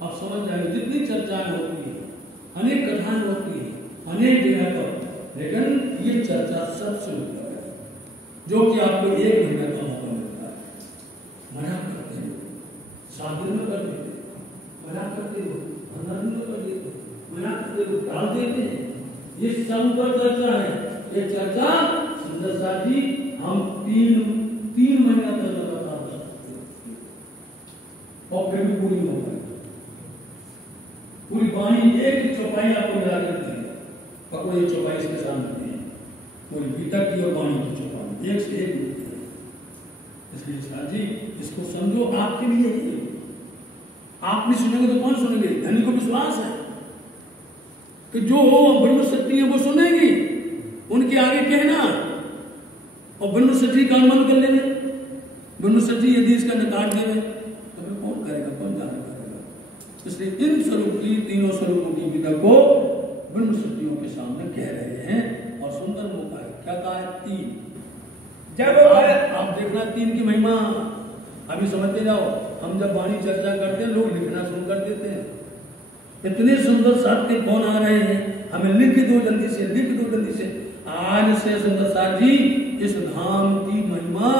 आप समझ जाएंगे जितनी चर्चाएं होती है, अनेक कथाएं होती है अनेक जगह पर, लेकिन ये चर्चा सबसे ऊपर है, जो कि आपको 1 महीने का मौका मिलता है। मजाक करते हो, 7 दिन में कर देते, मजाक करते हो 15 दिन में कर देते, मजाक करते हो टाल देते हैं। ये सब पर चर्चा है। ये चर्चा सुंदर साथ जी हम 3 महीना तक लगातार कर सकते हैं और फिर भी पूरी हो गई। पूरी वाणी एक चौपाई आपको मिला करती है, पकड़ो ये चौपाई इसके सामने है, पूरी गीता की और वाणी की चौपाई एक से एक मिलती है। इसलिए साथ जी इसको समझो, आपके लिए ही। आप नहीं सुनेंगे तो कौन सुनेंगे? धनी को विश्वास है कि जो ब्रह्म शक्ति है वो सुनेगी, उनके आगे कहना और ब्रह्म शक्ति का अनुमान कर लेंगे। ब्रह्म शक्ति यदि इसका निकाल देवे तो फिर कौन करेगा, कौन जाने करेगा। इसलिए इन स्वरूप की, तीनों स्वरूपों की विधा को ब्रह्म शक्तियों के सामने कह रहे हैं। और सुंदर मौका है, क्या कहा है? 3। जब आप देखना 3 की महिमा अभी समझते जाओ। हम जब वाणी चर्चा करते हैं लोग लिखना शुरू कर देते हैं, इतने सुंदर साथ के कौन आ रहे हैं, हमें लिख दो जल्दी से, लिख दो जल्दी से। आज से सुंदर साथ जी इस धाम की महिमा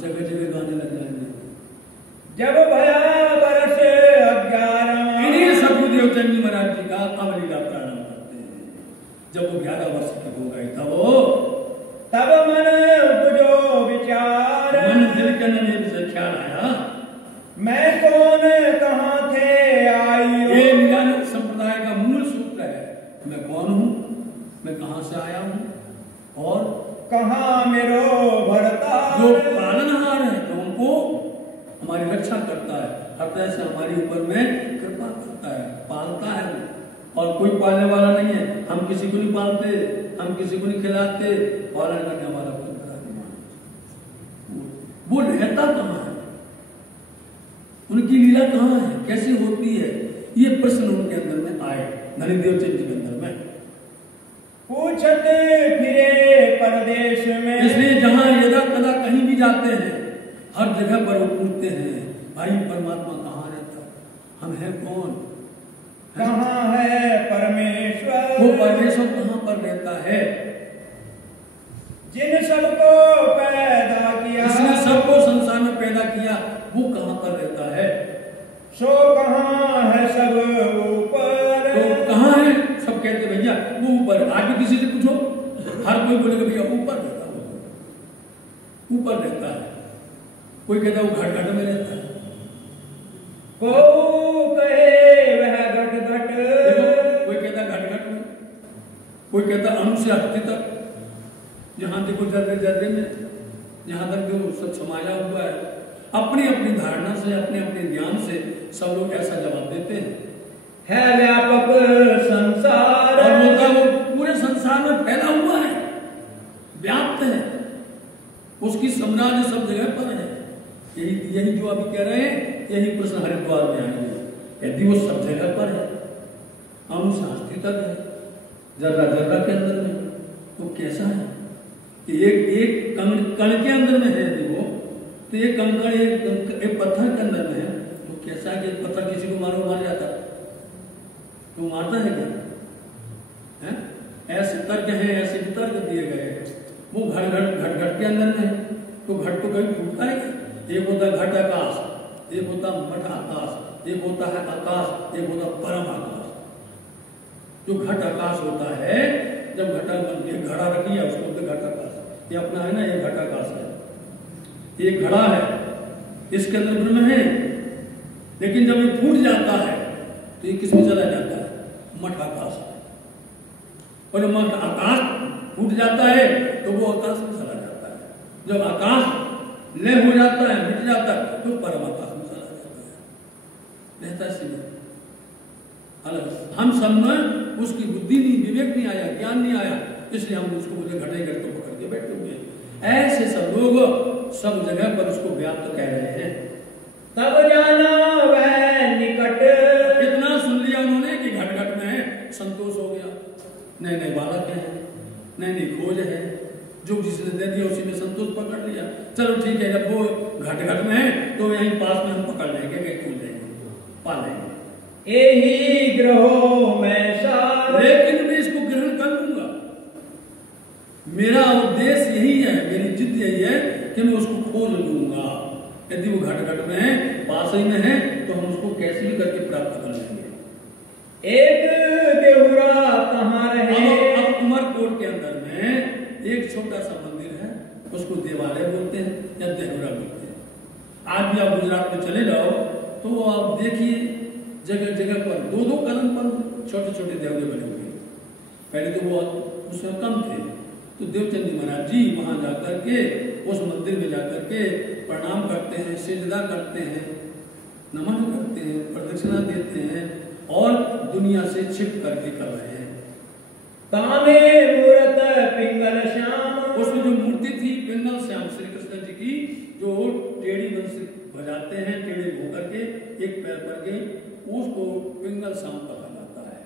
जगह जगह गाने लग जाएंगे। जब भया बरस 11 इन्हीं सतगुरुदेव चंद जी महाराज जी का अवलीला प्रारंभ करते हैं। जब वो 11 वर्ष के हो गए तब मन उपजो विचार, मन दिल के अंदर से ख्याल आया, मैं कौन कहाँ थे आई। ये निरानंद संप्रदाय का मूल सूत्र है। मैं कौन हूँ, मैं कहाँ से आया हूँ और कहाँ मेरो भरता। जो पालनहार है तो उनको हमारी रक्षा करता है, हर तरह से हमारे ऊपर में कृपा करता है, पालता है वो। और कोई पालने वाला नहीं है, हम किसी को नहीं पालते, हम किसी को नहीं खिलाते, पालन करने वाला कोई वो रहता कहाँ है, उनकी लीला कहाँ है, कैसे होती है, ये प्रश्न उनके अंदर में आए, धनीदेव चंद जी के अंदर में। पूछते फिरे परदेश में, इसलिए जहां यदा कदा कहीं भी जाते हैं हर जगह पर वो पूछते हैं, भाई परमात्मा कहाँ रहता है, हम हैं कौन, कहाँ है परमेश्वर, वो परमेश्वर कहाँ पर रहता है, जिन सबको पैदा किया, जिसने सबको संसार में पैदा किया वो कहाँ पर रहता है, सो कहाँ है सब ऊपर, तो कहाँ है, सब कहते भैया वो ऊपर। आज भी किसी से पूछो हर कोई बोलेगा भैया ऊपर रहता है, ऊपर रहता है। कोई कहता है वो घट घट में रहता है, को कहे वह घट घट, कोई कहता है घट घट में, कोई कहता है अणु से अस्थि तक, जहां देखो जर्रे जर्रे में, जहां तक जो सब समाया हुआ है। अपनी अपनी धारणा से, अपने अपने ज्ञान से सब लोग ऐसा जवाब देते हैं। है व्यापक संसार, और वो पूरे संसार में फैला हुआ है, व्याप्त है, उसकी साम्राज्य सब जगह पर है। यही जो अभी कह रहे हैं, यही प्रश्न हरिद्वार में आएंगे। यदि वो सब जगह पर है, अणु से अस्थि तक है, जर्रा जर्रा के अंदर में, तो कैसा है कि एक कण के अंदर में है यदि वो, तो एक कंकड़ एक पत्थर के अंदर में है, तो कैसा है कि पत्थर किसी को मारो मार जाता है, तो मारता है क्या? ऐसे तर्क है, ऐसे तर्क दिए गए हैं। वो घट घट के अंदर में है, तो घट तो कभी फूटता है क्या? एक होता है घट आकाश, एक होता मठ आकाश, एक होता है आकाश, एक होता परम आकाश। जो घट आकाश होता है, जब घड़ा रखी है उसको तो घट आकाश, ये अपना है ना, ये घट आकाश है, ये घड़ा है, इसके अंदर ब्रह्म है। लेकिन जब ये फूट जाता है तो ये किसमें चला जाता है? मठ आकाश। और जब मठ आकाश फूट जाता है तो वो आकाश में चला जाता है। जब आकाश लय हो जाता है, मिट जाता है, तो परम आकाश में चला जाता है, रहता है सीधे अलग। हम सब में उसकी बुद्धि नहीं, विवेक नहीं आया, ज्ञान नहीं आया, इसलिए हम उसको बोले घटे घट तो पकड़ के बैठे हुए हैं। ऐसे सब लोग सब जगह पर उसको व्याप्त कह रहे हैं। तब जाना वह निकट, इतना सुन लिया उन्होंने कि घट घट में है, संतोष हो गया। नए नए बालक है, नई नई खोज है, जो जिसने दे दिया उसी में संतोष पकड़ लिया। चलो ठीक है, जब वो घट घट में है तो यहीं पास में हम पकड़ लेंगे, कहीं खोल लेंगे, पा लेंगे। एही ग्रहो में सार। लेकिन मैं इसको ग्रहण कर लूंगा। मेरा उद्देश्य यही है, मेरी जिद यही है कि मैं उसको खोज लूंगा। यदि वो घट घट में है, पास ही में है, तो हम उसको कैसे भी करके प्राप्त कर लेंगे। एक देहुरा कहाँ रहे। अब उमरकोट के अंदर में एक छोटा सा मंदिर है, उसको देवालय बोलते हैं या देहुरा बोलते हैं। आज भी आप गुजरात में चले जाओ तो आप देखिए जगह जगह पर दो दो कदम पर छोटे छोटे देवरे बने हुए। पहले तो वो उसमें कम थे, तो देवचंदी महाराज जी वहां जाकर के उस मंदिर में जाकर के प्रणाम करते हैं, सिजदा करते हैं, नमन करते हैं, प्रदक्षिणा देते हैं और दुनिया से छिप करके कर रहे हैं। तामे मूरत पिंगल श्याम। उसमें जो मूर्ति थी पिंगल श्याम श्री कृष्ण जी की, जो टेढ़ी बंसी बजाते हैं, टेढ़े होकर के एक पैर पर के, उसको पिंगल श्याम कहा जाता है।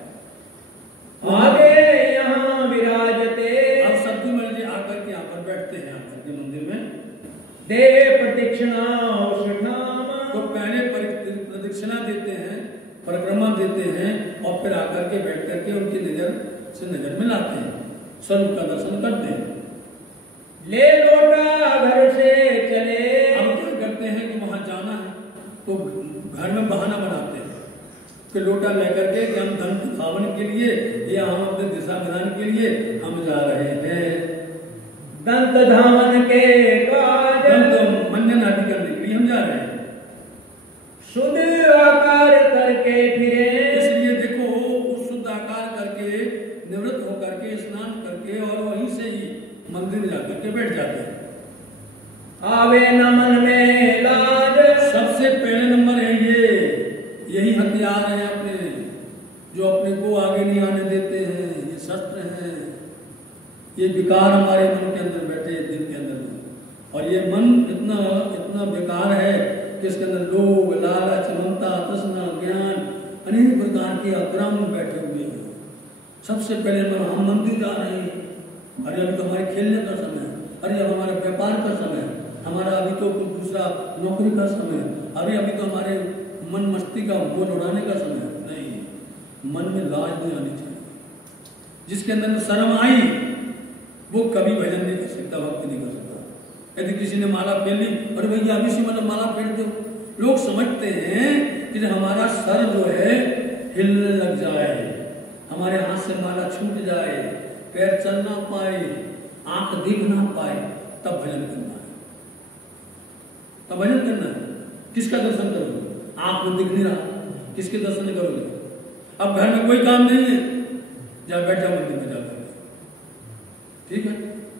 आगे यहाँ विराजते। अब सब्जी मर जी आकर के यहाँ पर बैठते हैं, आकर के मंदिर में दे प्रदक्षिणा उस नाम। तो पहले प्रदक्षिणा देते हैं, परिक्रमा देते हैं और फिर आकर के बैठ करके उनकी नजर से नजर मिलाते हैं, स्वरूप का दर्शन करते हैं। ले लोटा घर से चले। अब क्या करते हैं कि वहां जाना है तो घर में बहाना बनाते हैं कि लोटा लेकर के कि हम दंत धावन के लिए या हम अपने दिशा विधान के लिए हम जा रहे हैं। दंत धावन के काज। दंत मंजन आदि करने के लिए हम जा रहे हैं। शुद्ध आकार करके फिरे। इसलिए देखो उस शुद्ध आकार करके निवृत्त होकर के स्नान करके और वहीं से ही मंदिर में जाकर के बैठ जाते हैं। आवे न मन में लाज। सबसे पहले नंबर है ये, यही हथियार है अपने, जो अपने को आगे नहीं आने देते हैं। ये शस्त्र हैं, ये विकार हमारे मन के अंदर बैठे हैं, दिल के अंदर में। और ये मन इतना इतना बेकार है कि इसके अंदर लोभ, लालच, ममता, तृष्णा, ज्ञान, अनेक प्रकार के अक्रम बैठे हुए हैं। सबसे पहले हम मंदिर जा रहे हैं, अरे अभी तो हमारे खेलने का समय है, अरे अब हमारे व्यापार का समय है, हमारा अभी तो कुछ दूसरा नौकरी का समय है, अभी तो हमारे मन मस्ती का बोझ उड़ाने का समय है। नहीं, मन में लाज नहीं आनी चाहिए। जिसके अंदर शर्म आई वो कभी भजन नहीं कर सकता, भक्ति नहीं कर सकता। यदि किसी ने माला फेर ली, अरे भैया अभी से मतलब माला फेर दो, लोग समझते हैं कि हमारा सर जो है हिलने लग जाए, हमारे हाथ से माला छूट जाए, पैर चल ना पाए, आंख दिख ना पाए, तब भजन करना है। तब भजन करना है। किसका दर्शन करोगे? आंख में दिख नहीं रहा, किसके दर्शन करोगे? अब घर में कोई काम नहीं है, जा बैठ जाओ मंदिर में जाकर, ठीक है।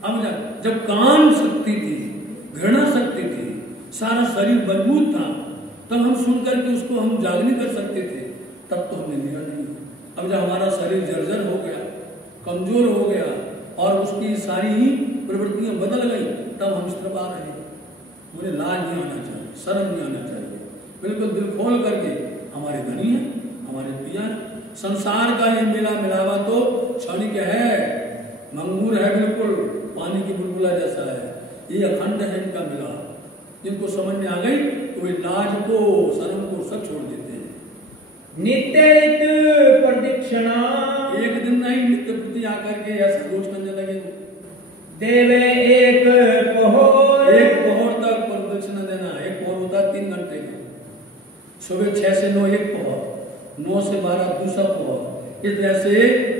अब जा, जब काम शक्ति थी, घृणा शक्ति थी, सारा शरीर मजबूत था, तब हम सुन करके उसको हम जाग नहीं कर सकते थे, तब तो हमने लिया नहीं। अब जब हमारा शरीर जर्जर हो गया, कमजोर हो गया और उसकी सारी प्रवृत्तियां बदल गई, तब हम इस तरफ आ रहे हैं। मुझे लाज नहीं आना चाहिए, शर्म नहीं आना चाहिए। बिल्कुल दिल खोल करके, हमारे धनी है, हमारे प्रिय है। संसार का ये मेला मिलावा तो क्षणिक है, मंगूर है, बिल्कुल पानी की बुलबुला जैसा है। ये अखंड है इनका मिला। जिनको समझ में आ गई तो वे लाज को, शर्म को सब छोड़ देते हैं। नित्य प्रदक्षिणा। एक दिन नहीं, नित्य प्रति आकर के ऐसा रोज करने लगे। देवे एक पहर। एक पहर तक प्रदक्षिणा देना। एक पहर होता है 3 घंटे का। सुबह 6 से 9 एक पहर, 9 से 12 दूसरा पहर। इस तरह से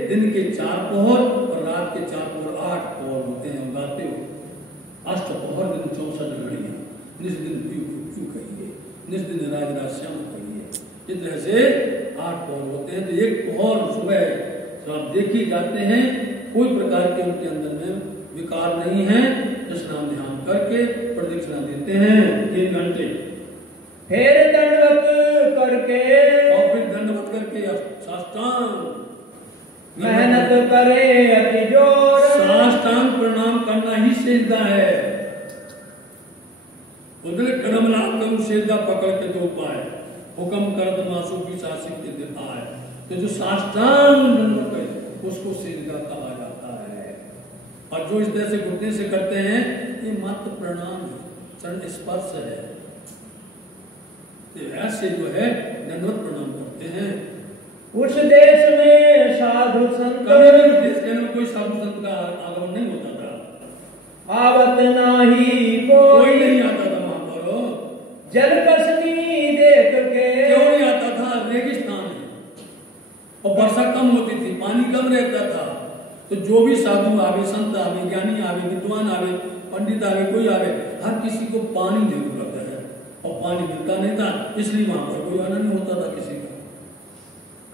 दिन के 4 पहर और रात के 4 पहर, 8 पहर होते हैं। गाते हो अष्ट पहर दिन 64 घड़ियां। निस दिन क्यों कहिए, निस दिन राज श्याम कहिए। इस तरह से 8 पहर होते हैं। तो एक पहर सुबह तो आप देखिए जाते हैं, कोई प्रकार के उनके अंदर में विकार नहीं है। स्नान ध्यान करके प्रदक्षिणा देते हैं 3 घंटे। फिर दंडवत करके, और फिर दंडवत करके साष्टांग मेहनत करे अति जोर। साष्टांग प्रणाम करना ही सिद्धा है। उधर कदम लाभ करूं सिद्धा पकड़ के तो पाए, हुक्म कर मासू की शासिक के दिन आए। तो जो साष्टांग दंडवत है उसको सिद्धा कहा जाता है। और जो इस तरह से घुटने से करते हैं ये मात्र प्रणाम है, चरण स्पर्श है। ऐसे जो है दंडवत प्रणाम करते हैं। उस देश में साधु संत कभी भी उस देश के अंदर कोई साधु संत का आगमन नहीं होता था। आवत नाही कोई नहीं आता था वहां पर। जल कसनी देख के क्यों नहीं आता था? रेगिस्तान है और वर्षा कम होती थी, पानी कम रहता था। तो जो भी साधु आवे, संत आवे, ज्ञानी आवे, विद्वान आवे, पंडित आवे, कोई आवे, हर किसी को पानी जरूर पड़ता है और पानी मिलता नहीं था, इसलिए वहां पर कोई आना नहीं होता था किसी का।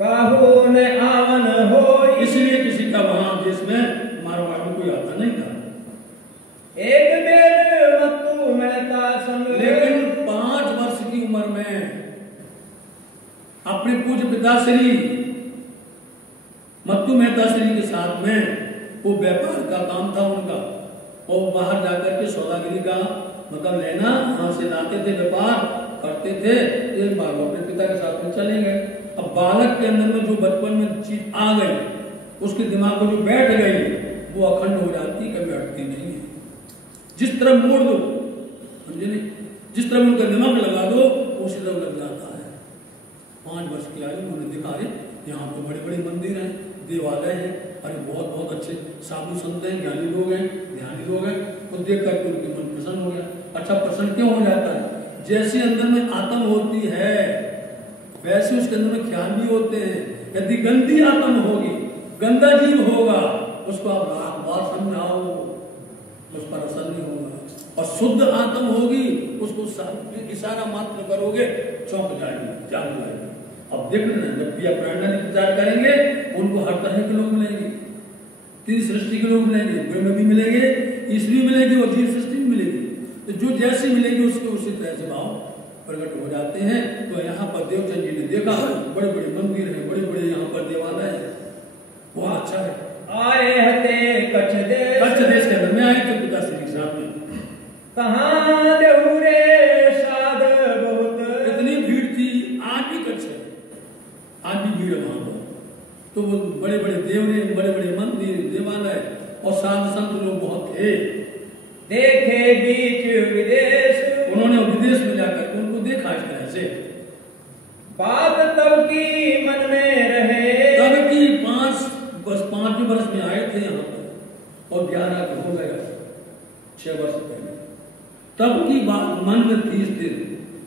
काहू ने आवन हो, इसलिए किसी का वहां देश में मारवाड़ में कोई आता नहीं था। एक बेर मत्तू मेहता संग, लेकिन 5 वर्ष की उम्र में अपने पूज्य पिताश्री मत्तू मेहता श्री के साथ में वो व्यापार का काम था उनका, और बाहर जाकर के सौदागरी का मतलब लेना, वहां से लाते थे, व्यापार करते थे। एक बार वो अपने पिता के साथ में चले गए। अब बालक के अंदर में जो बचपन में चीज आ गई, उसके दिमाग में जो बैठ गई, वो अखंड हो जाती, कभी हटती नहीं है। जिस तरह मोड़ दो, समझे नहीं, जिस तरह उनका दिमाग लगा दो उसी तरह लग जाता है। 5 वर्ष की आयु उन्होंने दिखा रहे, यहाँ पे बड़े बड़े मंदिर हैं, देवालय है, अरे बहुत बहुत अच्छे साधु संत हैं, ज्ञानी लोग हैं, ध्यानी लोग हैं, तो देख करके उनके मन प्रसन्न हो गया। अच्छा, प्रसन्न क्यों हो जाता है? जैसे अंदर में आत्म होती है वैसे उसके अंदर में ख्याल भी होते हैं। यदि गंदी आत्म होगी, गंदा जीव होगा, उसको आप लाख बार समझाओ, उस पर असर नहीं होगा। और शुद्ध आत्म होगी, उसको इशारा मात्र करोगे, चौंक जाएगी, जाग जाएगी। अब देख लेना, जब प्रिया प्रेरणा विचार करेंगे, उनको हर तरह के लोग मिलेंगे, 3 सृष्टि के लोग मिलेंगे, ब्रह्म भी मिलेंगे, ईश्वरी मिलेगी और जीव सृष्टि भी मिलेगी। तो जो जैसी मिलेगी उसके उसी तरह से भाव प्रकट हो जाते हैं। तो यहाँ पर देवचंद जी ने देखा, बड़े बड़े मंदिर हैं, बड़े बड़े यहाँ पर देवालय है, वहाँ अच्छा है। आए हते कच्छ देश के अंदर में आए थे पिताश्री के साथ में। कहाँ देहुरे साध बहुत, इतनी भीड़ थी, आज भी कच्छ है, आज भी भीड़ है वहां पर। तो वो बड़े बड़े देवरे, बड़े बड़े मंदिर, देवालय और साधु संत लोग बहुत थे। देखे बीच विदेश, उन्होंने विदेश में जाकर उनको देखा इस तरह से। बात तब की मन में रहे, तब की 5 वर्ष में आए थे यहाँ पर और 11 हो गया 6 वर्ष पहले। तब की बात मन में थी स्थिर,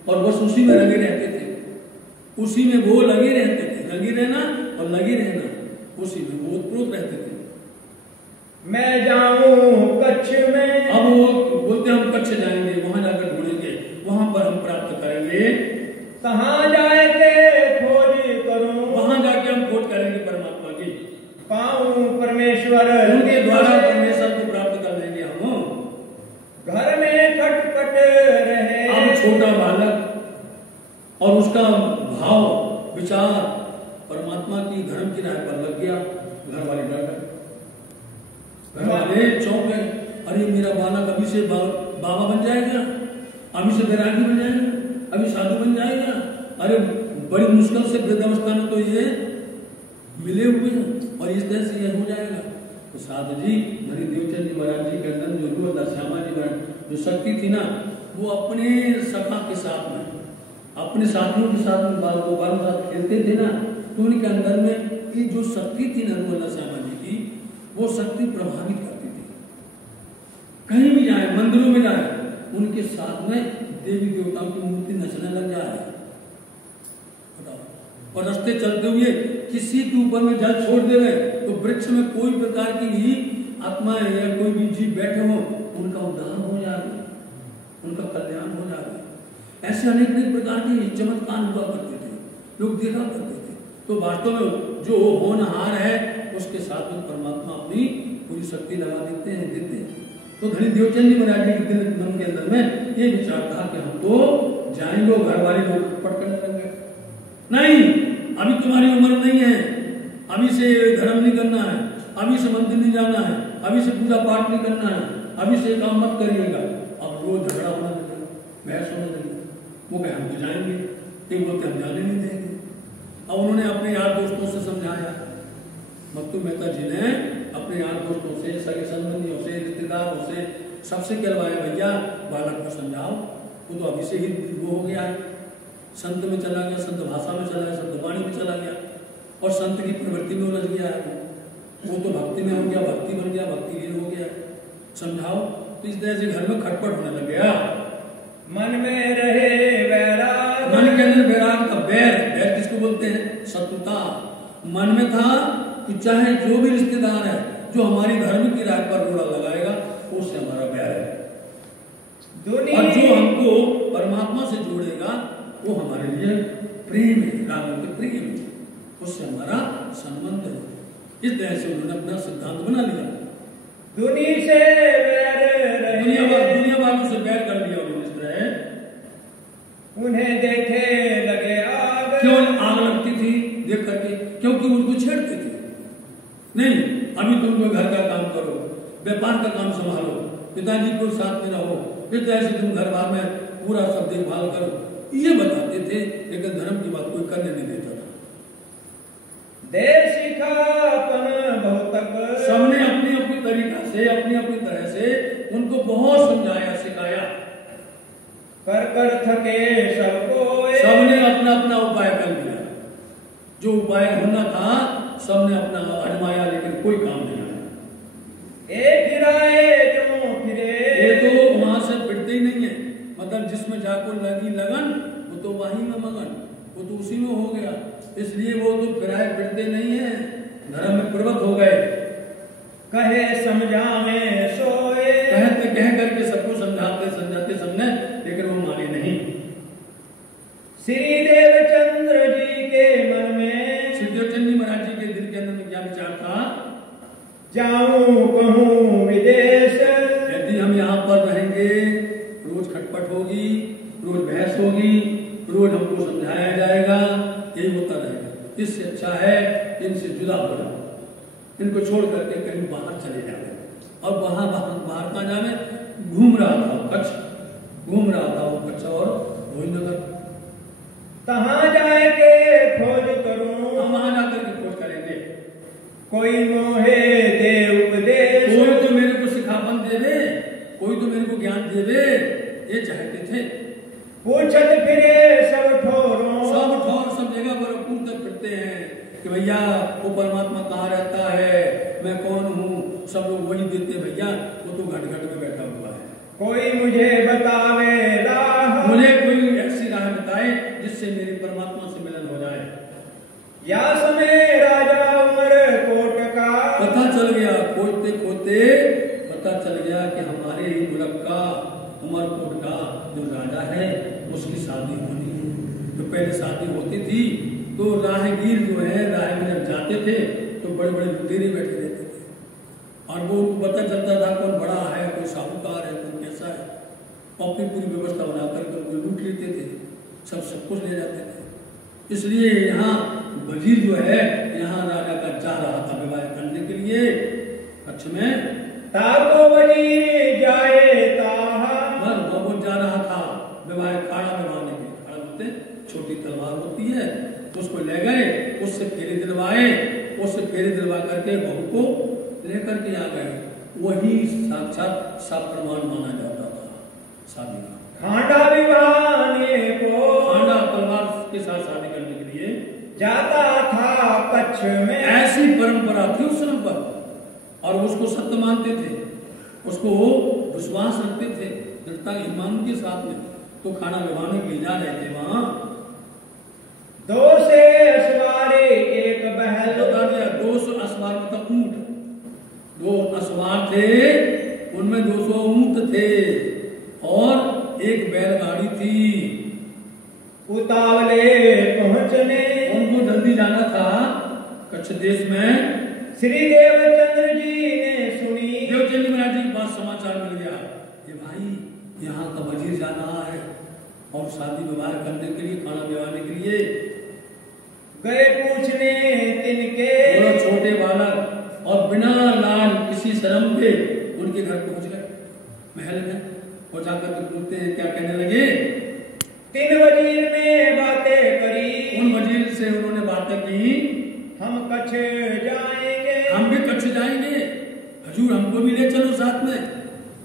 और बस उसी में लगे रहते थे, उसी में वो लगे रहते थे। लगे रहना और लगे रहना, उसी में वो ओतप्रोत रहते थे। मैं जाऊं कच्छ में, अब वो बोलते हम कच्छ जाएंगे, वहां जाकर ढूंढेंगे, वहां पर हम प्राप्त करेंगे। कहाँ जाए के खोज करूं, वहां जाके हम खोज करेंगे परमात्मा की, पाऊं परमेश्वर, उनके द्वारा परमेश्वर को प्राप्त कर लेंगे हम। घर में खटखट रहे, अब छोटा बालक और उसका भाव विचार परमात्मा की धर्म की राह पर लग गया। घर वाले डर गए, घर वाले चौंक गए, अरे मेरा बालक अभी से बाबा बन जाएगा, अभी से बैरागी बन जाएगा, अभी साधु बन जाएगा। अरे बड़ी मुश्किल से वृद्धावस्था में तो ये मिले हुए हैं और इस तरह से ये हो जाएगा। तो साधु जी, हरि देवचंद जी महाराज जी के अंदर जो श्यामा जी महाराज जो शक्ति थी ना, वो अपने सखा के साथ में, अपने साथियों के साथ में बाल गोपाल के साथ खेलते थे ना, तो उनके अंदर में ये जो शक्ति थी ना श्यामा जी की, वो शक्ति प्रभावित करती थी। कहीं भी जाए, मंदिरों में जाए, उनके साथ में देवी देवताओं की मूर्ति नचने लग जाए। और रास्ते चलते हुए किसी के ऊपर में जल छोड़ देवे तो वृक्ष में कोई प्रकार की भी आत्माएं या कोई भी जीव बैठे हो, उनका उद्धार हो जाए, उनका कल्याण हो जाए। ऐसे अनेक अनेक प्रकार के चमत्कार हुआ करते थे, लोग देखा करते थे। तो वास्तव में जो होनहार है उसके साथ में परमात्मा अपनी पूरी शक्ति लगा देते हैं। तो धनी देवचंद जी महाराज जी के दिल मन के अंदर में ये विचार था कि हम तो जाएंगे। घर वाले लोग पट करने लगे, नहीं अभी तुम्हारी उम्र नहीं है, अभी से धर्म नहीं करना है, अभी से मंदिर नहीं जाना है, अभी से पूजा पाठ नहीं करना है, अभी से काम मत करिएगा। अब रोज झगड़ा होना लगेगा, बहस होने लगेगा। वो कहे हम तो जाएंगे, ये बोलते हम जाने नहीं देंगे। अब उन्होंने अपने यार दोस्तों से समझाया, मत्तू मेहता जी ने अपने यार दोस्तों से, सगे संबंधियों से, रिश्तेदारों से, सबसे कहलवाया, भैया बालक को समझाओ, वो तो अभी से ही वो हो गया है, संत में चला गया, संत भाषा में चला गया, संत वाणी में चला गया, और संत की प्रवृत्ति में उलझ गया है, वो तो भक्ति में हो गया, भक्ति बन गया, भक्ति लीन हो गया। समझाओ। तो इस तरह से घर में खटपट होने लग गया। मन में रहे वैराग, मन के अंदर वैराग का बैर, बैर किसको बोलते हैं? शत्रुता। मन में था कि चाहे जो भी रिश्तेदार है जो हमारी धर्म की राह पर रोड़ा लगाएगा उससे हमारा बैर है, और जो हमको परमात्मा से जोड़ेगा वो हमारे लिए प्रेम है, रामों के प्रेम है, उससे हमारा संबंध है। इस तरह से उन्होंने अपना सिद्धांत बना लिया। दुनिया से बैर, दुनिया वालों से बैर कर लिया उन्होंने। इस तरह उन्हें देखे लगे आग, क्यों आग लगती थी देख करके? क्योंकि उनको छेड़ते थे। नहीं, अभी तुम लोग घर का काम करो, व्यापार का काम संभालो, पिताजी को साथ में रहो, इस तरह से तुम घर बार में पूरा सब देखभाल करो, ये बताते थे। लेकिन धर्म की बात कोई करने नहीं देता था। देर सिखापन बहुतक, सबने अपनी अपनी तरीका से, अपनी अपनी तरह से उनको बहुत समझाया सिखाया। कर कर थके सबको, सबने अपना अपना उपाय कर लिया। जो उपाय होना था सबने अपना आजमाया, लेकिन कोई काम नहीं आया। एक फिराए जो फिरे, ये तो वहां से फिरते ही नहीं है। मतलब जिसमें जाको लगी लगन वो तो वहीं में मगन, वो तो उसी में हो गया। इसलिए वो तो फिराए फिरते नहीं है, धर्म में प्रवृत्त हो गए। कहे समझावे सोए, कहते कह करके सबको समझाते समझाते सबने, लेकिन वो माने नहीं। श्री देवचंद्र जी के मन में, श्री देवचंद्र जी महाराज जी के दिल के अंदर में क्या विचार था? जाऊं कहूं विदेश, यदि हम यहाँ पर रहेंगे रोज खटपट होगी, रोज बहस होगी, रोज हमको समझाया जाएगा, यही होता रहेगा। इससे अच्छा है इनसे जुदा हो जाओ, इनको छोड़ करके कहीं बाहर चले जाए। और बाहर कहाँ जाने? घूम रहा था कच्छ, घूम रहा था वो कच्छ और भोजनगर। कहाँ जाए के खोज करूं, हम वहां जाकर के खोज करेंगे। कोई मोहे दे उपदेश, कोई तो मेरे को सिखापन देवे, कोई तो मेरे को ज्ञान देवे, ये चाहते थे। पूछत फिरे सब ठोरों, सब ठोर सब जगह पर पूछते फिरते हैं कि भैया वो परमात्मा कहाँ रहता है, मैं कौन हूँ। सब लोग वही देते, भैया वो तो घट घट में बैठा हुआ है। कोई मुझे बतावे राह, मुझे कोई ऐसी राह बताए जिससे मेरे परमात्मा से मिलन हो जाए। या समय राजा उमर कोट का, पता चल गया खोजते खोजते पता चल गया कि हमारे ही मुल्क का उमरकोट का जो राजा है उसकी शादी होनी है। तो पहले शादी होती थी तो राहगीर जो है राह में जब जाते थे तो बड़े बड़े लुटेरे बैठे रहते थे, और वो उनको पता चलता था कौन बड़ा है, कोई साहूकार है, कोई कैसा है। अपनी पूरी व्यवस्था बनाकर के उनको लूट लेते थे, सब कुछ ले जाते थे। इसलिए यहाँ वजीर जो है यहाँ राजा का जा रहा था विवाह करने के लिए कच्छ में। ताको वजीर जाए ताहा, वो जा रहा था विवाह खाड़ा बनवाने के। खाड़ा बोलते छोटी तलवार होती है, उसको ले गए, उससे फेरे दिलवाए, उससे फेरे दिलवा करके बहू को लेकर के आ गए। वही साक्षात सा प्रमाण माना जाता था शादी का। खांडा विवाहने को, खांडा तलवार के साथ शादी करने के लिए जाता था कच्छ में। ऐसी परंपरा थी उस समय पर, और उसको सत्य मानते थे, उसको विश्वास रखते थे दृढ़ता ईमान के साथ में। तो खाना विवाहने के लिए जा रहे थे वहां। दो से असवारे एक बहल, बता दिया 200 असवार मतलब ऊंट, 2 असवार थे, उनमें 200 ऊंट थे और एक बैलगाड़ी थी। उतावले पहुंचने, उनको जल्दी जाना था कच्छ देश में। श्री देवचंद्र जी ने सुनी, देवचंद्र महाराज जी के पास समाचार मिल गया कि भाई यहाँ का वजीर जा रहा है और शादी विवाह करने के लिए, खाना बिवाने के लिए। गए पूछने तिनके, दोनों छोटे बालक और बिना लाल किसी शर्म के उनके घर पहुंच गए महल में। और जाकर के पूछते हैं, क्या कहने लगे? 3 वजीर ने बातें करी, उन वजीर से उन्होंने बातें की, हम कच्छ जाएंगे, हम भी कच्छ जाएंगे, हजूर हमको भी ले चलो साथ में।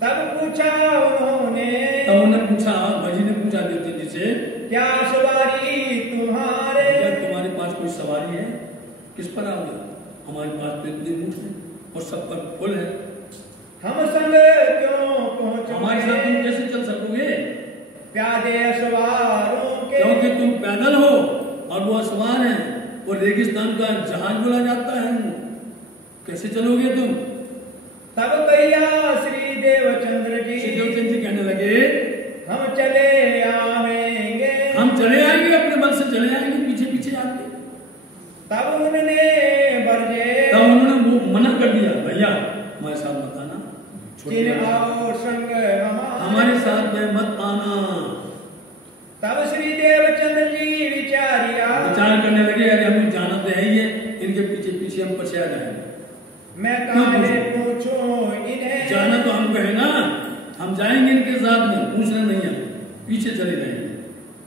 तब पूछा उन्होंने, तब उन्होंने पूछा, वजीर ने पूछा देवचंद्र जी से, क्या सवारी तुम्हारे, क्या तुम्हारे पास कोई सवारी है? किस पर आओगे? हमारे पास तो इतने ऊँट हैं और सब पर पुल है, हम संग क्यों पहुँचोगे? हमारे साथ तुम कैसे चल सकोगे? प्यादे सवारों के, क्योंकि तुम पैदल हो और वो सवार हैं, और रेगिस्तान का जहाज बोला जाता है, कैसे चलोगे तुम? तब कहिया श्री देवचंद्र जी, श्री देवचंद्र जी कहने लगे हम चले आवेंगे, हम चले आएंगे, अपने बल से चले आएंगे, पीछे पीछे आके। तब उन्होंने बरजे, तब उन्होंने वो मना कर दिया, भैया हमारे साथ मत आना, चिन्ह आओ संग हमारे साथ में मत आना। तब श्री देवचंद्र जी विचार करने लगे, अरे हम जाना तो है ही है, इनके पीछे पीछे हम पछया जाएंगे, मैं काहे पूछूं इन्हें, जाना तो हमको है ना, हम जाएंगे इनके साथ में, पूछना नहीं है, पीछे चले जाएंगे,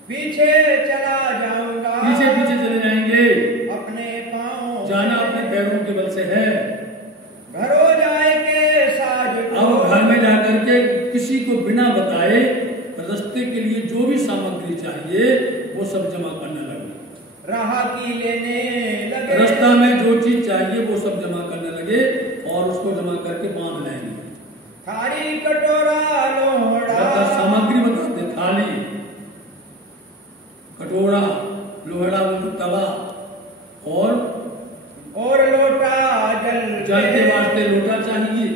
पीछे चला जाऊंगा, पीछे पीछे चले जाएंगे, अपने पाँव, जाना अपने पैरों के बल से है। घरों जाए के साज, अब घर में जाकर के किसी को बिना बताए रास्ते के लिए जो भी सामग्री चाहिए वो सब जमा करने लगे, राह की लेने लगे, रास्ता में जो चीज चाहिए वो सब जमा करने लगे और उसको जमा करके बांध लेंगे। थाली कटोरा लोहड़ा, सामग्री बताते, थाली कटोरा लोहड़ा मतलब तवा, और लोटा जल के वास्ते लोटा चाहिए,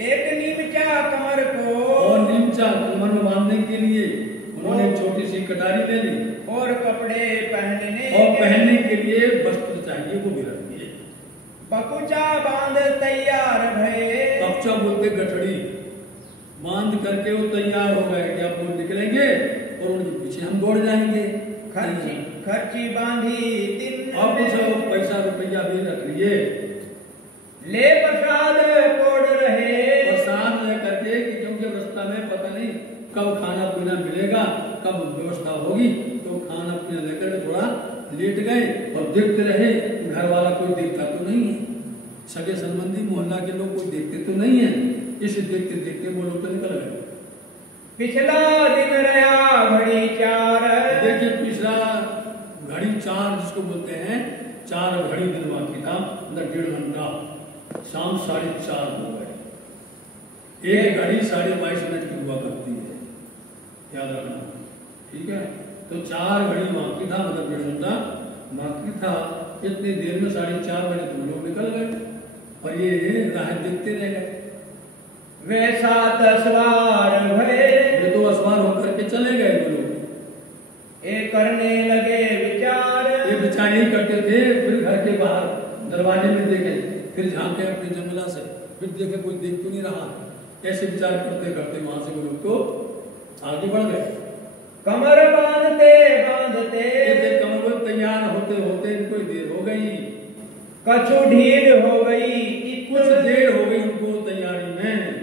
एक नीमचा कमर को, और नीमचा कमर में बांधने के लिए उन्होंने छोटी सी कटारी ले ली, और कपड़े पहनने के लिए वस्त्र चाहिए वो भी रख दिए। पकुचा बांध तैयार भये, पकुचा बोलते गठड़ी, बांध करके वो तैयार हो गए कि अब वो निकलेंगे और उनके पीछे हम दौड़ जाएंगे। खर्ची बांधी दिन, अब कुछ पैसा रुपया भी रख लिए, ले प्रसाद कोड रहे, प्रसाद ले करके, क्योंकि रास्ता में पता नहीं कब खाना पीना मिलेगा, कब व्यवस्था होगी, तो खाना पीना लेकर थोड़ा लेट गए और देखते रहे, घर वाला कोई देखता तो नहीं है, सगे संबंधी मोहल्ला के लोग कोई देखते तो नहीं है, इसे देखते देखते वो लोग तो निकल गए। पिछला दिन रहा घड़ी 4, देखिए पिछला घड़ी 4 जिसको बोलते हैं, 4 घड़ी दिन बाकी था, मतलब 1.5 घंटा, शाम 4:30 हो गए। एक घड़ी 22.5 मिनट की हुआ करती है, याद रखना, ठीक है। तो 4 घड़ी बाकी था, मतलब 1.5 घंटा बाकी था। इतनी देर में 4:30 बजे तुम लोग निकल गए और ये राह देखते रह गए। वैसा असवार भये, ये तो असवार होकर के चले गए वो लोग, एक करने लगे विचार, ये विचार यही करते थे, फिर घर के बाहर दरवाजे में देखे, फिर झांके अपनी जंगला से, फिर देखे कोई देख तो नहीं रहा, ऐसे विचार करते करते वहां से वो लोग तो आगे बढ़ गए। कमर बांधते बांधते, कमर तैयार होते होते इनको देर हो गई, कछु ढील हो गई, कुछ देर हो गई उनको तैयारी में,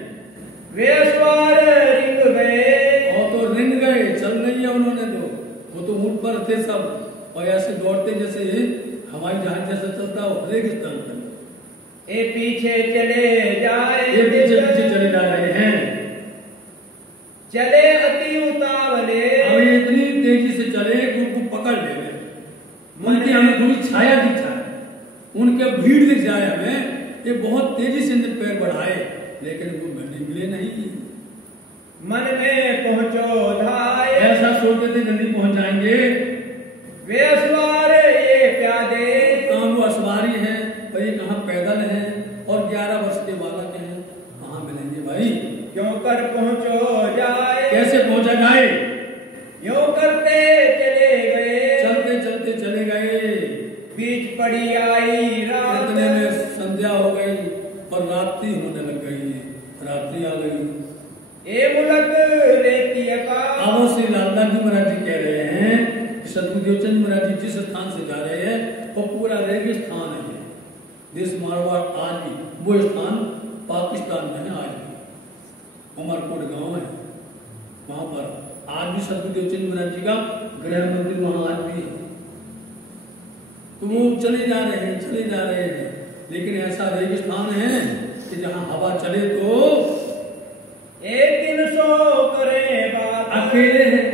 वे सवार रिंग गए, और तो रिंग गए, चल नहीं है उन्होंने तो, वो तो ऊंट पर थे सब, और ऐसे दौड़ते जैसे हवाई जहाज जैसा चलता हो रेगिस्तान पर, ए पीछे चले जाए, ये पीछे पीछे चले जा रहे हैं, चले अति उतावले, अब इतनी तेजी से चले कि उनको पकड़ ले गए, उनकी हमें थोड़ी छाया दिखा, उनके भीड़ दिख जाए हमें, ये बहुत तेजी से पैर बढ़ाए, लेकिन वो मिले नहीं। मन में पहुंचो धाय, ऐसा सोचते थे जल्दी पहुंच जाएंगे, वे असवार ये प्यादे, कहाँ वो असवारी है और ये कहाँ पैदल है, और 11 वर्ष के बालक हैं, कहाँ मिलेंगे भाई, क्यों कर पहुंचो जाए, कैसे पहुंचा जाए, यूं करते चले गए, चलते चलते चले गए, बीच पड़ी आई रात, इतने में संध्या हो गई और रात्रि होने लग गई, रात्रि आ गई। ए मुलक रेती का, अब श्री लालदास जी महाराज जी कह रहे हैं, सतगुरुदेवचंद महाराज जी जिस स्थान से जा रहे हैं वो पूरा रेगिस्तान है, देश मारवाड़ आज भी वो स्थान पाकिस्तान में है, आज भी उमरकोट गांव है, वहां पर आज भी सतगुरुदेवचंद महाराज जी का गृह मंदिर वहां आज भी है। तो वो चले जा रहे हैं, लेकिन ऐसा रेगिस्तान है कि जहां हवा चले तो एक दिन सो करे बात, अकेले हैं,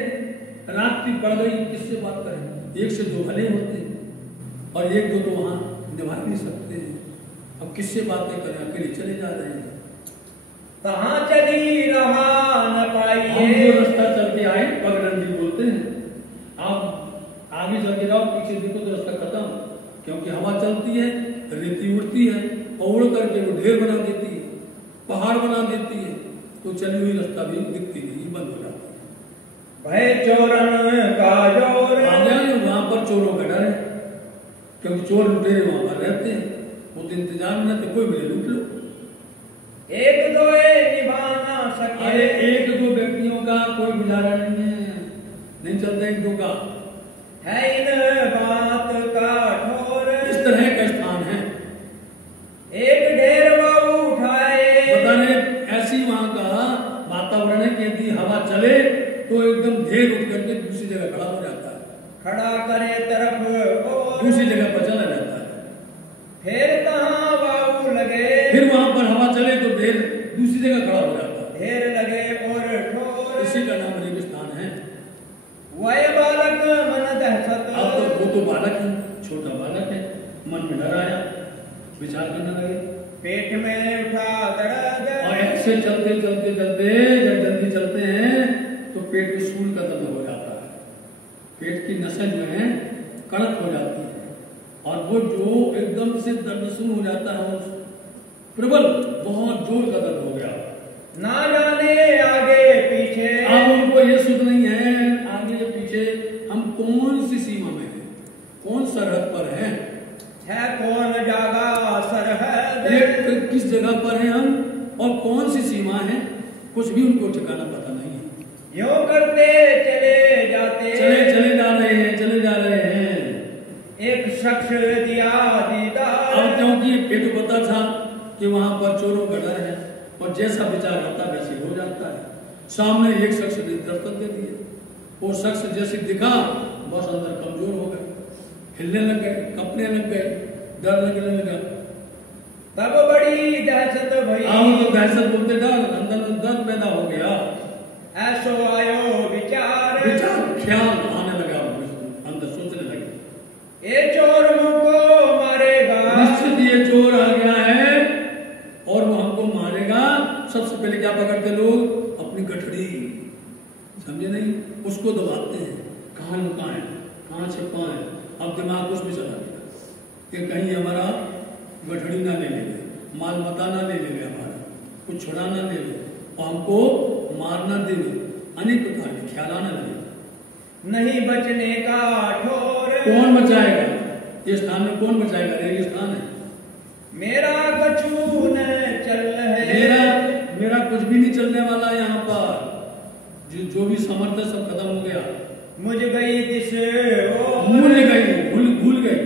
रात्रि पड़ गई, किससे बात करें, एक से 2 भले होते हैं, और एक दो तो वहां निभा नहीं सकते हैं। अब किससे बातें करें, अकेले चले जा रहे हैं। कहाँ चली रहा न पाइए। हम जो रास्ता चल के आए पगडंडी बोलते हैं। आप आगे चल के जाओ, पीछे देखो तो रास्ता खत्म, क्योंकि हवा चलती है, रेती उड़ती है और उड़ करके वो ढेर बना देती है, पहाड़ बना देती है, तो चली हुई रास्ता भी दिखती नहीं, बंद हो जाती है। भय चोरन का जोर। वहां पर चोरों का डर है, क्योंकि चोर लुटेरे वहां पर रहते हैं, वो तो इंतजार में तो कोई मिले लूट लो। एक दो निभाना सके। अरे एक दो व्यक्तियों का कोई गुजारा नहीं है, नहीं चलता एक दो का है इन बात का ठोर। इस तरह का स्थान है। एक ढेर वो उठाए। पता नहीं ऐसी वहां का वातावरण है कि यदि हवा चले तो एकदम ढेर उठ करके दूसरी जगह खड़ा हो जाता है, खड़ा करे तरफ और दूसरी जगह पर चला जाता है। फिर कहाँ वाऊ लगे। फिर वहां पर हवा चले तो ढेर दूसरी जगह खड़ा हो जाता है। ढेर लगे और ठोर। इसी का नाम रेगिस्तान है। वह बालक मन दहशत। अब तो वो तो बालक है, छोटा बालक है, मन में डर आया, विचार करने लगे, पेट में उठा दर्द। और ऐसे चलते चलते चलते जब जल्दी चलते हैं तो पेट में सूल का दर्द हो जाता है, पेट की नसें जो है कड़क हो जाती है, और वो जो एकदम से दर्द शुरू हो जाता है, प्रबल बहुत जोर का दर्द हो गया। ना जाने आगे पीछे। अब उनको ये सुध नहीं है आगे पीछे हम कौन सी सीमा में हैं, कौन सरहद पर हैं, है कौन जागा सरहद। किस जगह पर हैं हम और कौन सी सीमा है, कुछ भी उनको ठिकाना पता नहीं है। यूं करते चले जाते। चले जा रहे हैं, चले जा रहे हैं। एक शख्स दिया दीदार। अब क्योंकि ये तो पता था कि वहां पर चोरों का डर है, और जैसा विचार आता वैसे हो जाता है। सामने एक शख्स ने दस्तक दे दिए, वो शख्स जैसे दिखा बस अंदर कमजोर हो गए, हिलने लग गए, कपने लग गए, डर लगने लगा। तब बड़ी दहशत भई। तो दहशत बोलते डर, अंदर में दर्द पैदा हो गया। ऐसो आयो विचार। ख्याल आने लगा, अंदर सोचने लगे, ये चोर मुझको मारेगा। निश्चित ये चोर आ गया है और वो हमको मारेगा। सबसे पहले क्या पकड़ते लोग, अपनी गठड़ी, समझे नहीं, उसको दबाते हैं, कहाँ लुकाए, कहाँ छिपाए। अब दिमाग उसमें चला गया कि कहीं हमारा गठड़ी ना ले ले, माल मता ना ले ले, हमारा कुछ छुड़ा ना ले ले, और हमको मारना दे, अनेक प्रकार के ख्याल आने लगे। नहीं बचने का ठोर। कौन बचाएगा, ये स्थान में कौन बचाएगा, रेगिस्तान है। मेरा कछु न चल है। मेरा कुछ भी नहीं चलने वाला यहाँ पर, जो भी समर्थ है सब खत्म हो गया। मुझ गई दिश भूल गई,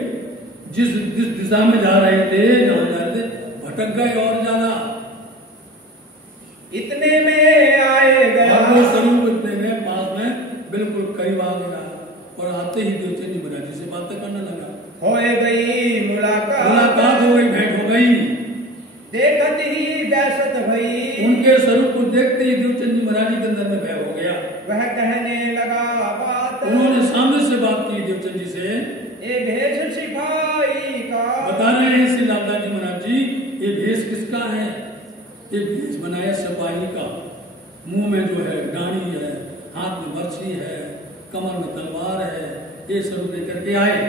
जिस दिशा में जा रहे थे, जहाँ जा रहे थे, भटक गए और ज्यादा। इतने में आए गया। वो स्वरूप इतने में पास में बिल्कुल करीब आ गया, और आते ही देवचंद महाराज जी से बातें करने लगा। हो गई मुलाकात हो गई, भेंट हो गई। देखते ही दहशत भई। उनके स्वरूप को देखते ही देवचंद जी महाराज जी के अंदर में भय हो गया। वह कहने लगा बात। उन्होंने सामने से बात की देवचंद जी से। ये भेष सिपाही का। बता रहे हैं श्री लालदास जी महाराज जी, ये भेष किसका है, ये भेष बनाया सिपाही का। मुंह में जो है डाणी है, हाथ में बर्छी है, कमर में तलवार है, ये सब लेकर के आए।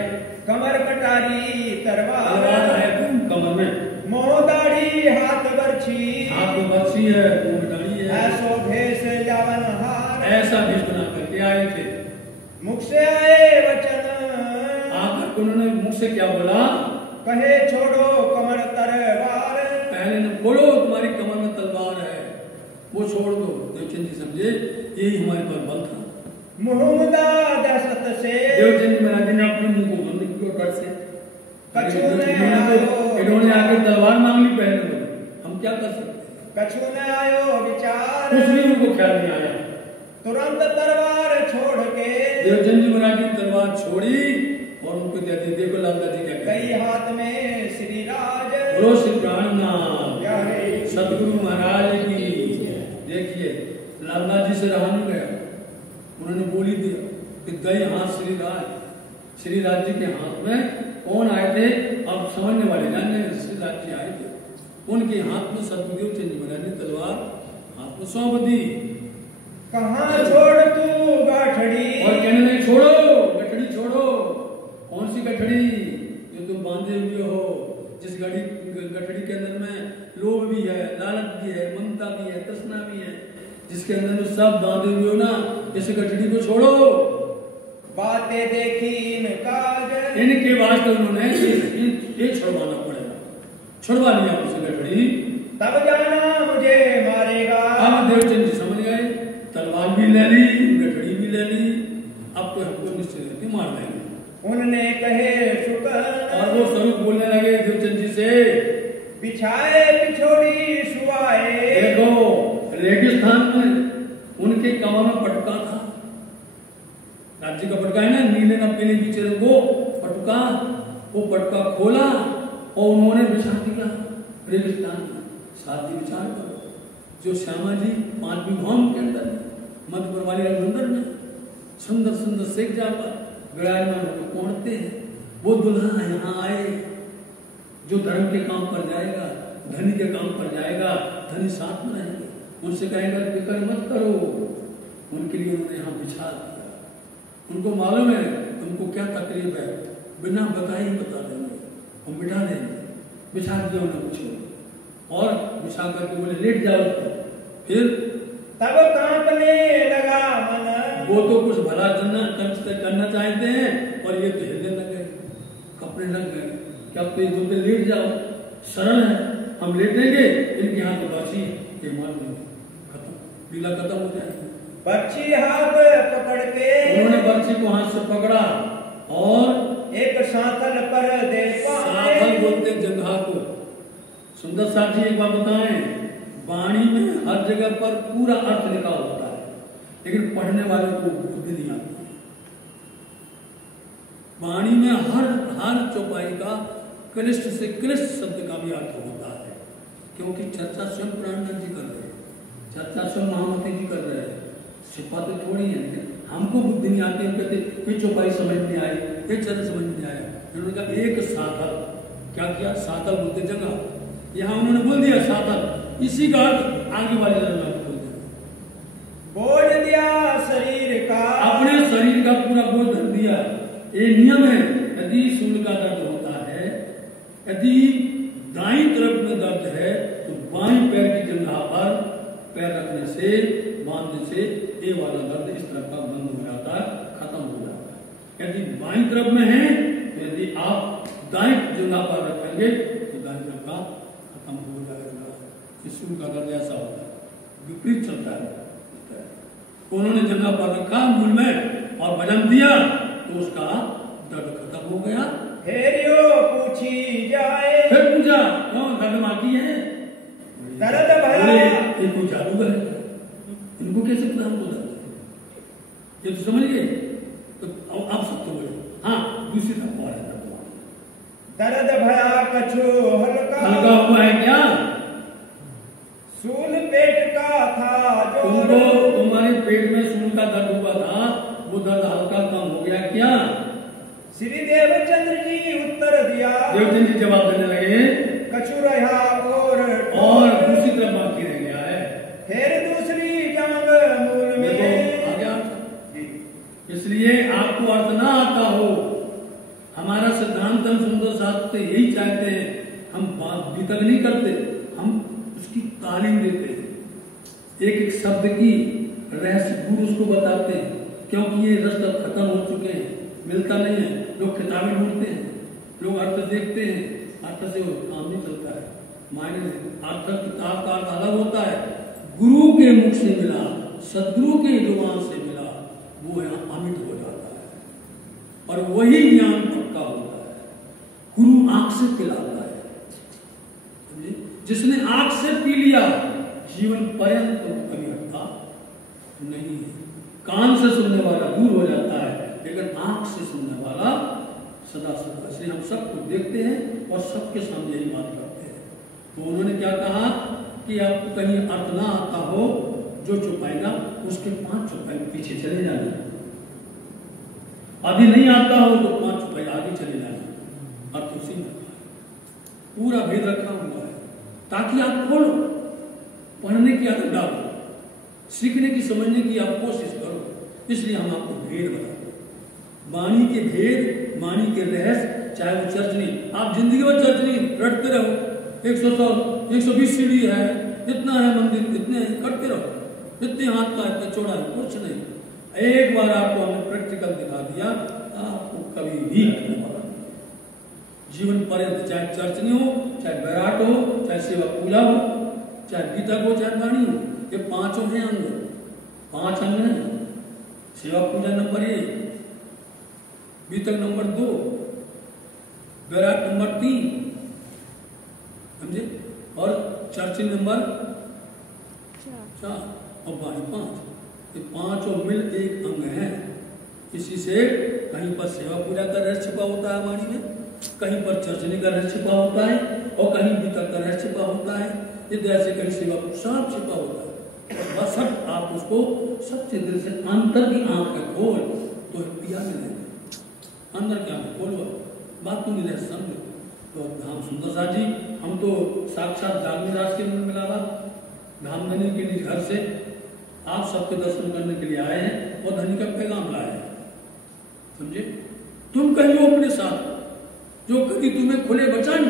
कमर कटारी तलवार है कमर में, मोह दाढ़ी हाथ बर्छी। हाथ में बर्छी है, मुंह में डाणी है। ऐसो भेष जावन हार। ऐसा भेष बना करके आए थे। मुख से आए वचन। आकर उन्होंने मुख से क्या बोला, कहे छोड़ो कमर तलवार। पहले ने बोलो तुम्हारी कमर में तलवार है, वो छोड़ दो। देवचंद जी समझे यही हमारे पर बल था। मुहम्मदा दहशत से। देवचंद जी महाराज ने अपने मुंह को बंद किया कट से। इन्होंने आके तलवार मांग ली पहले लोग, हम क्या कर सकते, कछु न आयो विचार। कुछ भी उनको ख्याल नहीं आया। तुरंत तलवार छोड़ के। देवचंद जी महाराज की तलवार छोड़ी और उनको कहते, देखो लालदास जी क्या कई हाथ में श्री राज। बोलो श्री प्राणनाथ सदगुरु महाराज की। देखिए लालदास जी से रहा नहीं गया, उन्होंने बोली दिया कि गई हाथ श्री राज जी के हाथ में कौन आए थे? अब समझने वाले जानने ऋषिराज जी आए थे। उनके हाथ में सतगुरुदेव चंद जी महाराज ने तलवार हाथ में सौंप दी। कहाँ छोड़ तू गाठड़ी? और कहने लगे छोड़ो गठड़ी छोड़ो। कौन सी गठड़ी? जो तुम बांधे हुए हो, जिस गठड़ी के अंदर में लोभ भी है, लालच भी है, ममता भी है, तृष्णा भी है, जिसके अंदर में सब बांधे हुए हो ना, इस गठड़ी को छोड़ो। बातें देखी इनके वास्ते उन्होंने ये छुड़वाना पड़ेगा। छुड़वा लिया उसे गठड़ी। तब जाना मुझे मारेगा। अब देवचंद जी समझ गए, तलवार भी ले ली, गठड़ी भी ले ली, अब तो हमको निश्चय करके मार देंगे। उनने कहे शुक्र, और वो स्वरूप बोलने लगे देवचंद जी से, बिछाए पिछोड़ी सुआए। देखो रेगिस्तान में उनके कमर में पटका था, राज्य का पटका है ना, नीले न पीले पीछे वो पटका, वो पटका खोला और उन्होंने बिछा दिया रेगिस्तान में। साथी विचार करो, जो श्यामा जी 5वीं भौम के अंदर मध्य वाली अंदर में सुंदर सुंदर शेख जाकर विराजमान होकर पहुंचते हैं, वो दुल्हा यहाँ आए जो धर्म के काम पर जाएगा, धनी के काम पर जाएगा, धनी साथ में रहेंगे, उनसे कहेगा फिक्र मत करो। उनके लिए उन्होंने यहाँ बिछा दिया। उनको मालूम है उनको क्या तकलीफ है, बिना बताए ही बता देंगे और मिटा देंगे। बिछा दिया उन्हें कुछ और बिछा करके बोले लेट जाओ। फिर तब कांपने लगा मन, वो तो कुछ भला करना चाहते हैं और ये तो हिलने लग गए, कपड़े लग गए। क्या तो ये बोलते लेट जाओ, सरल है, हम लेटेंगे, इनके हाथ में बाछी ये मार देंगे, खत्म, लीला खत्म हो जाएगी। बच्ची हाथ पकड़ के, उन्होंने बच्ची को हाथ से पकड़ा और एक साथल पर दे पाए। साथल बोलते जगह को। सुंदर साथ जी एक बात बताएं, वाणी में हर जगह पर पूरा अर्थ लिखा होता है, लेकिन पढ़ने वाले को बुद्धि नहीं आती। वाणी में हर चौपाई का क्लिष्ट से क्लिष्ट शब्द का भी अर्थ होता है, क्योंकि चर्चा स्वयं प्राणनाथ जी कर रहे हैं, चर्चा स्वयं महामती जी कर रहे हैं, सिफाते थोड़ी है। लेकिन हमको बुद्धि नहीं आती, हम कहते ये चौपाई समझ नहीं आई, ये चर्चा समझ नहीं आया। उन्होंने कहा एक साथल, क्या किया? साथल बोलते जगह, यहाँ उन्होंने बोल दिया साथल, इसी का अर्थ आगे वाले बोल दिया, बोझ दिया शरीर का, अपने शरीर का पूरा बोझ धर दिया। ये नियम है, यदि सूंड का दर्द होता है, यदि दाईं तरफ में दर्द है तो बाईं पैर की जंघा पर पैर रखने से, बांधने से ये वाला दर्द इस तरफ का बंद हो जाता है, खत्म हो जाता है। यदि बाईं तरफ में है तो यदि आप दाईं जंघा पर रखेंगे तो दाईं तरफ का खत्म हो जाएगा। इस सूंड का दर्द ऐसा होता है, विपरीत चलता है। उन्होंने जंघा पर रखा मूल में और वजन दिया तो उसका दर्द खत्म हो गया। हेरियो पूछी जाए, फिर पूछा क्यों दर्द माती है? दर्द भला ये कोई जादूगर है, इनको कैसे पता हमको दर्द? ये तो समझिए। तो आप सब तो बोले हाँ, दूसरी तरफ और है दर्द भया कछु हल्का हुआ है क्या? सूल पेट का था जो, तुमको तुम्हारे पेट में सूल का दर्द हुआ था, वो दर्द हल्का कम हो गया क्या? श्री देवचंद्र जी उत्तर दिया, देवचंद्र जी जवाब देने लगे कछु रहा और दूसरी तरफ बाकी रह गया है। फिर दूसरी जंग मूल में आ गया। इसलिए आपको अर्थ ना आता हो, हमारा सिद्धांत हम सुंदर साथ से यही चाहते हैं, हम वितर्क नहीं करते, हम उसकी तालीम देते हैं, एक एक शब्द की रहस्य गुरु उसको बताते हैं, क्योंकि ये रस अब खत्म हो चुके हैं, मिलता नहीं है। लोग किताबें ढूंढते हैं, लोग अर्थ देखते हैं, अर्थ से काम नहीं चलता है। मायने अर्थ किताब का अर्थ अलग होता है, गुरु के मुख से मिला, सदगुरु के जुबान से मिला, वो यहाँ अमित हो जाता है और वही ज्ञान पक्का होता है। गुरु आंख से पिलाता है, जिसने आंख से पी लिया जीवन पर्यंत तो कभी हटता नहीं है। कान से सुनने वाला दूर हो जाता है, लेकिन आंख से सुनने वाला सदा सदा। इसलिए हम सबको देखते हैं और सबके सामने यही बात करते हैं। तो उन्होंने क्या कहा कि आपको कहीं अर्थ ना आता हो, जो छुपाएगा उसके 5 चौपाई पीछे चले जाना, अभी नहीं आता हो तो 5 चौपाई आगे चले जाना। उसी में है, पूरा भेद रखा हुआ है, ताकि आप खोलो, पढ़ने की आदत डालो, सीखने की समझने की आप कोशिश करो। इसलिए हम आपको भेद बताते हैं, वाणी के भेद, वाणी के रहस्य। चाहे वो चर्चनी, आप जिंदगी में चर्चनी रटते रहो, 120 सीढ़ी है, इतना है मंदिर, इतने करते रहो, इतने हाथ का, इतना चौड़ा है, कुछ नहीं। एक बार आपको हमने प्रैक्टिकल दिखा दिया, आपको कभी भी जीवन पर्यंत, चाहे चर्चनी हो, चाहे बैराट हो, चाहे सेवा पूजा हो, चाहे गीता हो, चाहे वाणी हो, ये पांचों हैं अंग, 5 अंग हैं। सेवा पूजा नंबर 1, गीतक नंबर 2, बैराट नंबर 3, समझे, और चर्च नंबर 4 और वाणी 5। ये पांचों मिल एक अंग है। इसी से कहीं पर सेवा पूजा का रहस्य छिपा होता है वाणी में, कहीं पर चर्चनी का रहस्य छिपा होता है, और कहीं गीतक का रहस्य छिपा होता है, इधर से कहीं सेवा सब छिपा होता है। बस आप उसको सच्चे दिल से अंतर की आंख में खोल तो पिया मिलेगा, अंदर की आंख खोलो, बात को नहीं समझो। तो धाम सुंदर साथ जी, हम तो साक्षात दामिनीदास के में मिला था, धामधनी के लिए घर से आप सबके दर्शन करने के लिए आए हैं और धनी का पैगाम लाए हैं, समझे। तुम कहियो अपने साथ, जो कभी तुम्हें खुले वचन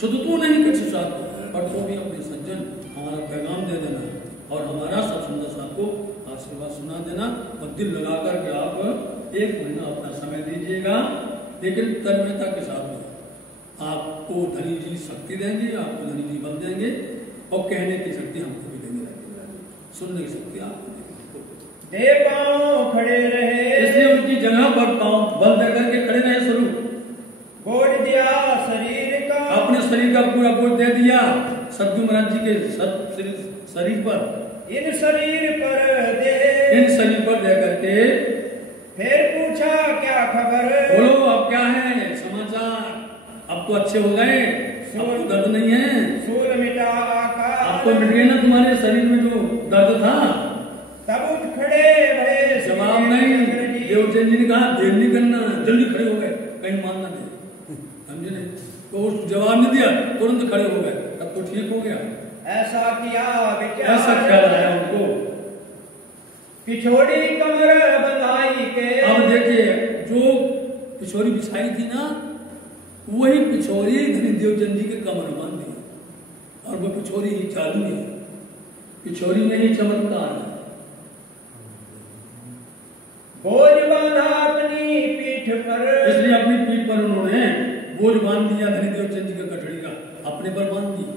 शुद्ध तो नहीं कर साथ, पर तो भी अपने सज्जन हमारा पैगाम दे देना और हमारा सब सुंदर साथ को आशीर्वाद सुना देना, और दिल लगाकर के आप 1 महीना अपना समय दीजिएगा, लेकिन तन्मयता के साथ में। आपको धनी जी शक्ति देंगे, आपको धनी जी बल देंगे, और कहने की शक्ति हमको भी देंगे, सुनने की शक्ति आपको देंगे। पांव खड़े रहे, इसलिए उनकी जगह पर पांव बल देकर के खड़े रहे। स्वरूप बोझ दिया शरीर का, अपने शरीर का पूरा बोझ दे दिया सद्गुरु महाराज जी के शरीर पर, इन शरीर पर दे, इन शरीर पर दे करके फिर पूछा क्या खबर, बोलो अब क्या है समाचार, अब तो अच्छे हो गए, अब तो दर्द नहीं है, सूल मिटा अब तो मिट गए ना तुम्हारे शरीर में जो दर्द था। तब उठ खड़े भये, जवाब नहीं, देवचंद जी ने कहा देर नहीं करना, जल्दी खड़े हो गए, कहीं मानना नहीं, समझे नहीं, तो उस जवाब नहीं दिया, तुरंत खड़े हो गए, तब तो ठीक हो गया। ऐसा किया ऐसा ख्याल आया उनको, पिछोड़ी कमर बंधाई के। अब देखिए, जो पिछोरी बिछाई थी ना, वही पिछोरी धनी देवचंद जी के कमर बांधी, और वो पिछोरी ही चालू है, पिछोरी में ही चमत्कार है। बोझ बांधा अपनी पीठ पर, इसलिए अपनी पीठ पर उन्होंने बोझ बांध दिया, धनी देवचंद जी का कटड़ी का अपने पर बांध दिया।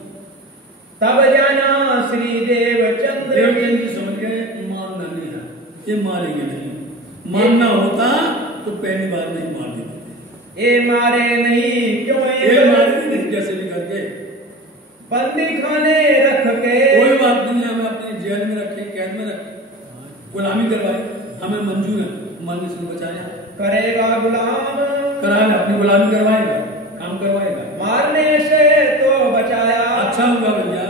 तब जाना श्री देवचंद, देवचंद जी समझ गए मारना नहीं है, ये मारेंगे नहीं, मारना होता तो पहली बार नहीं मार देते, ये मारे नहीं क्यों, ये मारे नहीं कैसे भी करके, बंदी खाने रख के, कोई बात नहीं, हमें अपने जेल में रखे, कैद में रखे, गुलामी करवाए, हमें मंजूर है, मरने से बचाया, करेगा गुलाम, कराएगा, अपनी गुलामी करवाएगा, काम करवाएगा, मारने से तो बचाया, अच्छा हुआ भैया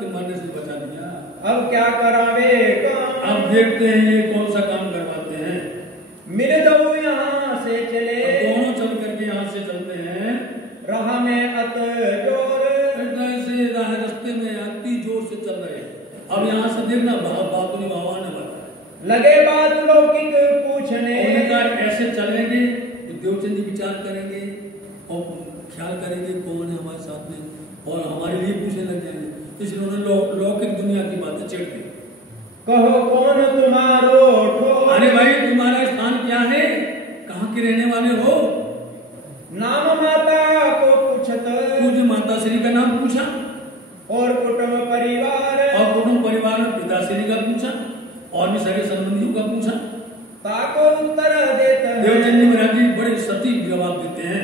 कि मरने से बचा दिया। अब क्या करावे काम, अब देखते हैं ये कौन सा काम करवाते हैं। मिल दो यहाँ से चले, दोनों चल करके यहाँ से चलते हैं, राह में अत जोर, ऐसे रास्ते में अति जोर से चल रहे हैं। अब यहाँ से देखना बातों भगवान ने बताया, लगे बात लौकिक पूछने, ऐसे चलेंगे तो देवचंद जी विचार करेंगे और ख्याल करेंगे कौन है हमारे साथ में, और हमारे लिए पूछने लग जाएंगे। इसलिए उन्होंने लौकिक दुनिया की बातें छेड़ दी। कहो कौन तुम्हारो ठोर, अरे भाई तुम्हारा स्थान क्या है, कहाँ के रहने वाले हो, नाम माता को पूछत, पूज्य माता श्री का नाम पूछा, और कुटुंब परिवार, और कुटुंब परिवार में पिताश्री का पूछा, और भी सगे संबंधियों का पूछा, ताको उत्तर देते हैं। देवचंद जी महाराज जी बड़े सटीक जवाब देते हैं,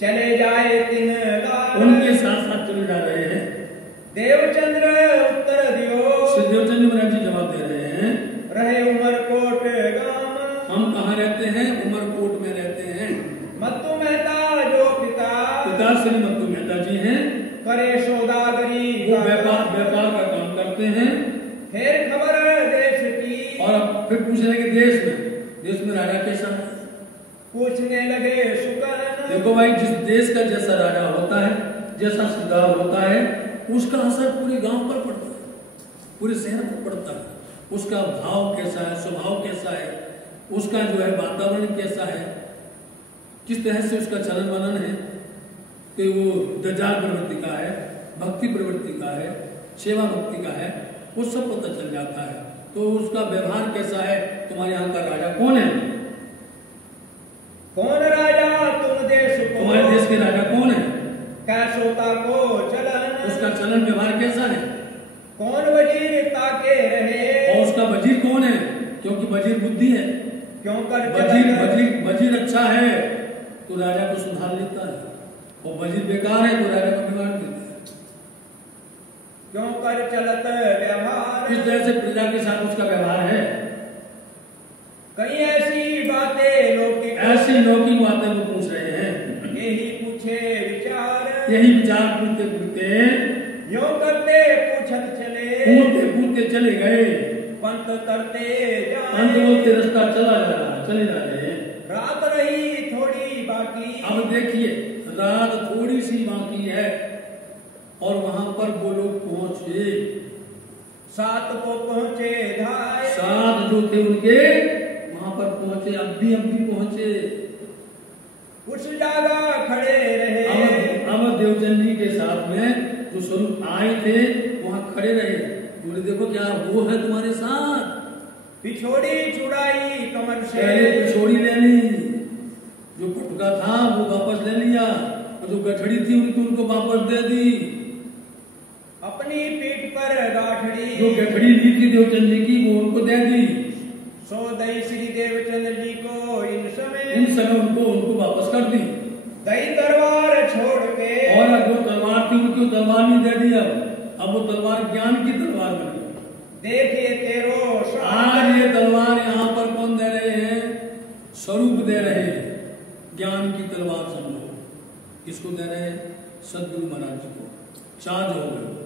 चले जाए 3 लाख, उनके साथ साथ चले जा रहे हैं। देवचंद्र उत्तर दियो, श्री देवचंद जी महाराज जी जवाब दे रहे हैं, रहे उमरकोट गाम, हम कहाँ रहते हैं, उमरकोट में रहते हैं। मत्तू मेहता जो पिता, पिता श्री मत्तू मेहता जी हैं, करे सौदागरी, वो व्यापार का काम करते हैं। फिर खबर देश की, और फिर पूछ रहे कि देश में रह रहा कैसा है, पूछने लगे शुकन। देखो भाई, जिस देश का जैसा राजा होता है, जैसा सरदार होता है, उसका असर पूरे गांव पर पड़ता है, पूरे शहर पर पड़ता है। उसका भाव कैसा है, स्वभाव कैसा है, उसका जो है वातावरण कैसा है, किस तरह से उसका चलन वलन है, कि वो दजाल प्रवृत्ति का है, भक्ति प्रवृत्ति का है, सेवा भक्ति का है, वो सब पता चल जाता है। तो उसका व्यवहार कैसा है। तुम्हारे यहाँ का राजा कौन है? कौन राजा तुम देश को, तुम्हारे देश के राजा कौन है? कैसोता को चलन, उसका चलन व्यवहार कैसा है? कौन वजीर ताके रहे, और उसका वजीर कौन है? क्योंकि वजीर बुद्धि है, क्यों कर वजीर अच्छा है तो राजा को सुधार लेता है, और वजीर बेकार है तो राजा को बिगाड़ देता है। क्यों कर चलत व्यवहार, इस तरह से प्रजा के साथ उसका व्यवहार है। कई ऐसी बातें लौकिक, ऐसी लौकिक बातें वो पूछ रहे हैं, यही पूछे विचार, यही विचार पूछते पूछते यूं करते पूछत चले, पूछते पूछते चले गए, पंत करते अंत बोलते रास्ता चला जा रहा, चले जा रहे हैं। रात रही थोड़ी बाकी, अब देखिए रात थोड़ी सी बाकी है, और वहां पर वो लोग पहुंचे, 7 को पहुंचे धाय, 7 जो थे उनके वहां पर पहुंचे, अब भी पहुंचे। उस जगह खड़े रहे, अब देवचंद जी के साथ में जो स्वरूप आए थे वहां खड़े रहे, बोले देखो क्या वो है तुम्हारे साथ। पिछोड़ी चुड़ाई कमर से, पहले पिछोड़ी ले ली, जो पटका था वो वापस ले लिया, और जो गठड़ी थी उनको वापस दे दी। अपनी पीठ पर गाठड़ी, जो गठड़ी ली थी देवचंद जी की वो उनको दे दी। सो दई श्री देवचंद जी को इन समय उनको वापस कर दी। दई तलवार छोड़ के, और जो तलवार थी उनको तलवार नहीं दे दी, अब वो तलवार ज्ञान की तलवार बन गई। देखिए तेरो आज ये तलवार यहाँ पर कौन दे रहे हैं? स्वरूप दे रहे हैं, ज्ञान की तलवार समझो। किसको दे रहे हैं? सदगुरु महाराज जी को। चार्ज हो गए।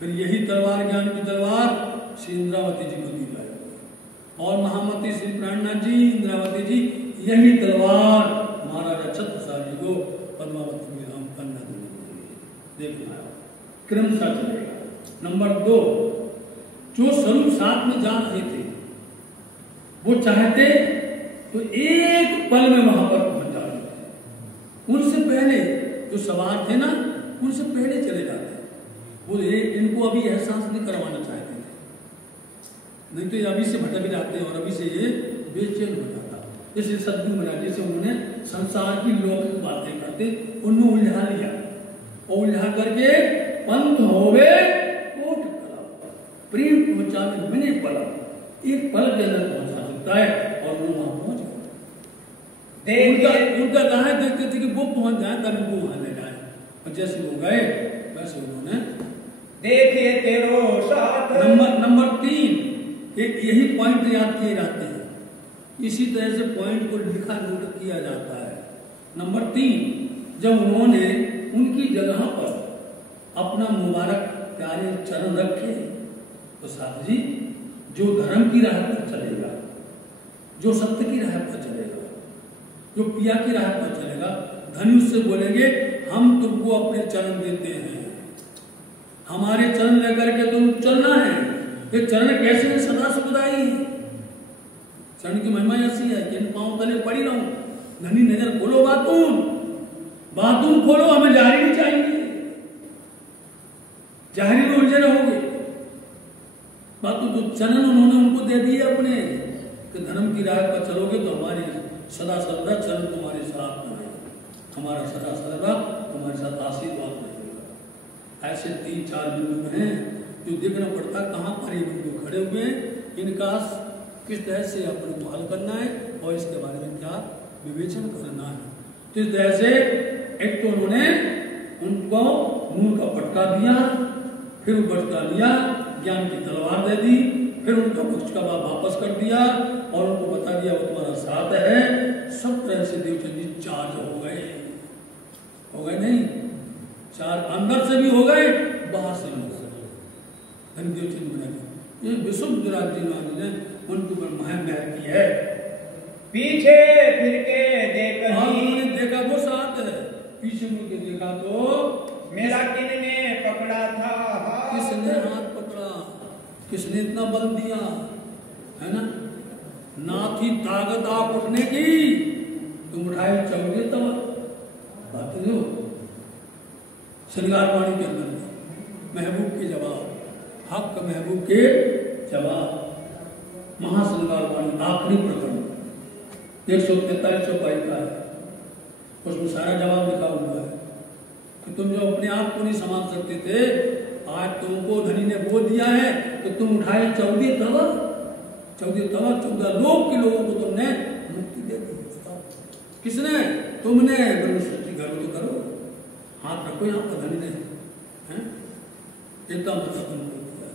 फिर यही तलवार, ज्ञान की तलवार, श्री इंद्रावती जी को दी जाएगी, और महामती श्री प्राणनाथ जी, इंद्रावती जी, यही तलवार महाराजा छत्रसाल जी को पद्मावती में राम कन्या देंगे। देखना क्रमशः चलेगा। नंबर 2, जो स्वरूप साथ में जा रहे थे वो चाहते तो एक पल में वहां पर पहुंच जाते, उनसे पहले जो सवार थे ना उनसे पहले चले जाते। वो इनको अभी एहसास नहीं करवाना चाहते थे, नहीं तो ये अभी से भटक जाते और अभी से ये बेचैन हो जाता। जैसे सदगुरु महाराज से उन्होंने संसार की लौकिक बातें करते उन्हें उलझा लिया, और उलझा करके पंथ होवे कोट कला, प्रेम पहुंचाने मैंने पला, एक पल के अंदर पहुंचा सकता है, और वो वहां पहुंच गए। उनका दाएं देखते थे कि वो पहुंच जाए तब उनको वहां ले जाए, और जैसे वो गए वैसे उन्होंने देखिए तेरो साथ। नंबर 3, यही पॉइंट याद किए जाते हैं, इसी तरह से पॉइंट को लिखा नोट किया जाता है। नंबर 3, जब उन्होंने उनकी जगह पर अपना मुबारक प्यारे चरण रखे, तो साथ जी जो धर्म की राह पर चलेगा, जो सत्य की राह पर चलेगा, जो पिया की राह पर चलेगा, धनुष से बोलेंगे हम तुमको अपने चरण देते हैं, हमारे चरण लेकर के तुम चलना है। ये चरण कैसे है? सदा सुखदाई। चरण की महिमा ऐसी है कि इन पांव तले पड़ी रहूं, धनी नजर खोलो बातून खोलो, हमें जारी नहीं चाहिए, जाहिर में उलझे रहोगे। बातों तो चरण उन्होंने उनको दे दिए अपने, कि धर्म की राह पर चलोगे तो हमारे सदा सर्वदा चरण तुम्हारे साथ में है, हमारा सदा सर्वदा तुम्हारे साथ आशीर्वाद रहेगा। ऐसे 3-4 बिंदु हैं जो देखना पड़ता कहाँ पर ये बिंदु खड़े हुए, इनका किस तरह से अपन को हल करना है और इसके बारे में क्या विवेचन करना है। तो इस तरह से एक तो उन्होंने उनको मूल का पटका दिया, फिर पटका लिया, ज्ञान की तलवार दे दी, फिर उनका पक्ष का वापस कर दिया और उनको बता दिया वो तुम्हारा साथ है। सब तरह से देवचंद जी चार्ज हो गए नहीं, चार अंदर से भी हो गए, बाहर से भी हो गए। देवचंद बना ये विशुद्ध राज्य ने उनके ऊपर महम महल की है। पीछे फिर के पीछे मुड़ के देखा तो मेरा किसने पकड़ा था हाथ? किसने हाथ पकड़ा, किसने इतना बल दिया, है ना? ना थी ताकत आप उठने की, तुम उठाए चौगे तब बात हो। श्रृंगार वाणी के अंदर महबूब के जवाब, हक महबूब के जवाब, महाश्रृंगार वाणी आखिरी प्रकरण 143 चौपाई का है, उसमें सारा जवाब लिखा हुआ है कि तुम जो अपने आप को नहीं संभाल सकते थे, आज तुमको धनी ने बोल दिया है कि तुम उठाए 14 तवा 14 लोग के लोगों को तुमने मुक्ति दे दी। बताओ किसने? तुमने। ब्रह्म सृष्टि करो तो करो, हाथ रखो यहाँ पर धनी ने, हैं? इतना मतलब तुमको दिया,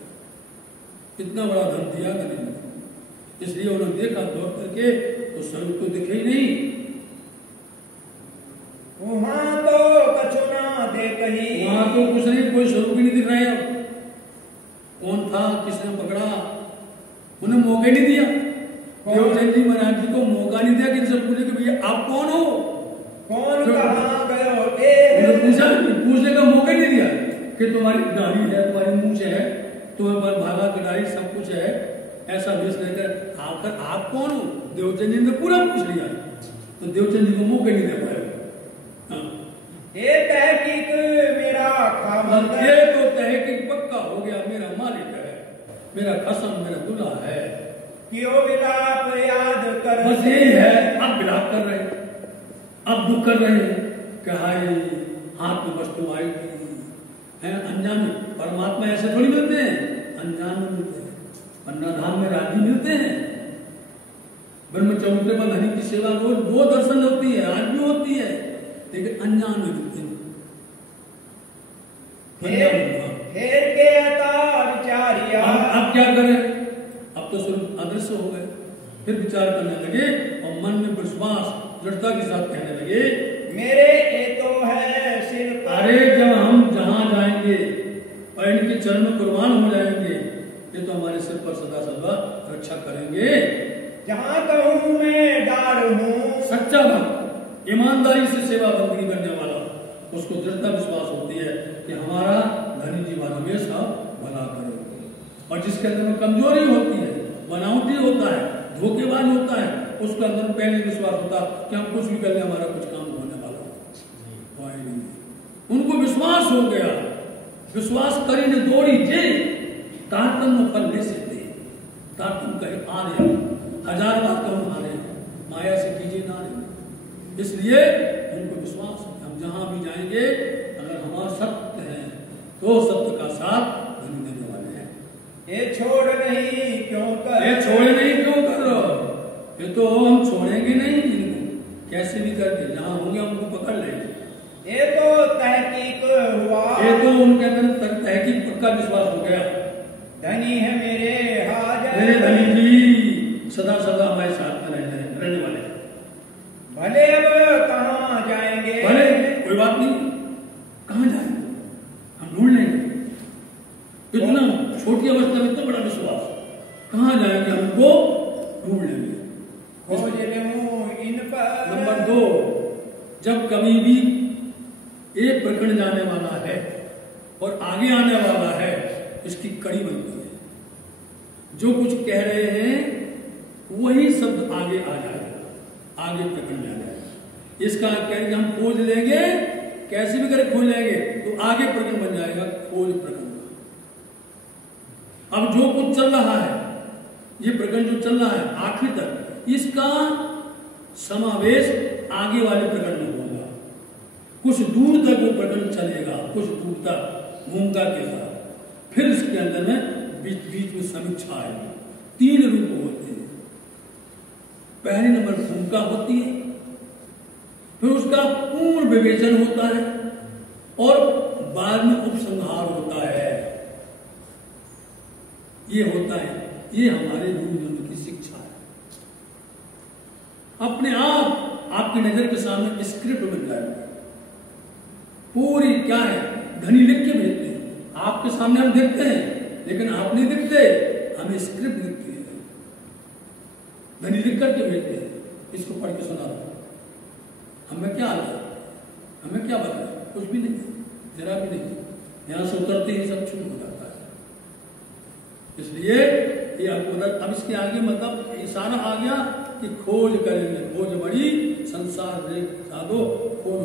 इतना बड़ा धन दिया धनी ने। इसलिए उन्होंने देखा दौड़ करके तो स्वरूप तो दिखे ही नहीं, वहां तो कछु ना देख ही, वहां तो कुछ नहीं, कोई स्वरूप ही नहीं दिख रहा है। अब कौन था, किसने पकड़ा, उन्हें मौके नहीं दिया। देवचंद जी महाराज जी को मौका नहीं दिया कि इनसे पूछे कि भैया आप कौन हो, कौन कहाँ गए हो? पूछने का मौका नहीं दिया कि तुम्हारी दाढ़ी है, तुम्हारी मूंछ है, तुम्हें भागा कटाई सब कुछ है, ऐसा वेश लेकर आकर आप कौन हो? देवचंद जी ने पूरा पूछ लिया, तो देवचंद जी को मौके नहीं दे पाए। तहकीक मेरा खामद ये तो तहकीक पक्का हो गया, मेरा मालिक है, मेरा कसम, मेरा दूल्हा है। क्यों विलाप याद कर, बस यही है। अब विलाप कर रहे हैं, अब दुख कर रहे हैं कि हाय हाथ में वस्तु आई है। अनजान परमात्मा ऐसे थोड़ी मिलते हैं, अनजान में मिलते हैं, अन्नाधाम में राजी मिलते हैं। ब्रह्म चौथे पर धनी की सेवा रोज वो दर्शन होती है, आज भी होती है, लेकिन अनजान में मिलते हैं। फिर के विचारिया, अब क्या करें? अब तो स्वरूप अदृश्य हो गए, फिर विचार करने लगे और मन में विश्वास दृढ़ता के साथ कहने लगे, मेरे ये तो है सिर पर, अरे जब हम जहां जाएंगे और इनके चरण में कुर्बान हो जाएंगे, ये तो हमारे सिर पर सदा सदा रक्षा करेंगे। जहां कहूं मैं डार हूं, सच्चा भक्त ईमानदारी से सेवा बंदगी करने वाला, उसको दृढ़ता विश्वास होती है कि हमारा धनी जीवन हमेशा भला करेंगे। और जिसके अंदर में कमजोरी होती है, बनावटी होता है, धोखेबाज होता है, उसके अंदर पहले विश्वास होता कि हम कुछ भी कर ले, हमारा कुछ काम होने वाला नहीं। उनको विश्वास हो गया, विश्वास करी ने दौड़ी जे तारतम फल ले सकते, तारतम कहे आ रहे, हजार बात कहूं हारे, माया से कीजिए ना रे। इसलिए उनको विश्वास है, हम जहां भी जाएंगे अगर हमारा सत्य है तो सत्य का साथ धनी देने वाले हैं। ये छोड़ नहीं क्यों कर, ये छोड़े नहीं क्यों कर रहे हो? ये तो हम छोड़ेंगे नहीं इनको, कैसे भी करके जहां होंगे हम उनको पकड़ लेंगे। ये तो तहकीक हुआ, ये तो उनके अंदर तहकीक पक्का विश्वास हो गया। धनी है मेरे हाजर, मेरे धनी जी सदा सदा हमारे साथ में रहने वाले। भले अब कहाँ जाएंगे, भले कोई बात नहीं, कहाँ जाएंगे हम ढूंढ लेंगे। इतना छोटी अवस्था में तो बड़ा विश्वास, कहाँ जाएंगे हमको ढूंढ लेंगे। खोज लूं इन पर। नंबर 2, जब कभी भी एक प्रकरण जाने वाला है और आगे आने वाला है, इसकी कड़ी बनती है। जो कुछ कह रहे हैं वही शब्द आगे आ जाएगा, आगे प्रकरण आ जाएगा। इसका कहेंगे हम खोज लेंगे, कैसे भी करके खोज लेंगे तो आगे प्रकरण बन जाएगा, खोज प्रकरण। अब जो कुछ चल रहा है, ये प्रकरण जो चल रहा है आखिर तक, इसका समावेश आगे वाले प्रकरण में होगा। कुछ दूर तक वो प्रकरण चलेगा, कुछ दूर तक भूमिका के साथ, फिर इसके अंदर में बीच बीच में समीक्षा आएगी। 3 रूप होते हैं। पहले नंबर भूमिका होती है, फिर उसका पूर्ण विवेचन होता है और बाद में उपसंहार होता है। ये होता है, ये हमारे गुरु जन्म की शिक्षा है। अपने आप आपकी नजर के सामने स्क्रिप्ट बन जाएगी पूरी। क्या है, धनी लिख के भेजते हैं आपके सामने, हम देखते हैं लेकिन आप नहीं दिखते, हमें स्क्रिप्ट दिखती है। धनी लिख करके भेजते हैं, इसको पढ़ के सुना दो, हमें क्या आता है, हमें क्या बताए, कुछ भी नहीं, जरा भी नहीं। यहाँ से उतरते ही सब छूट हो जाता है। इसलिए ये आपको अब इसके आगे मतलब इशारा आ गया कि खोज करेंगे, खोज बड़ी संसार रे साधो, खोज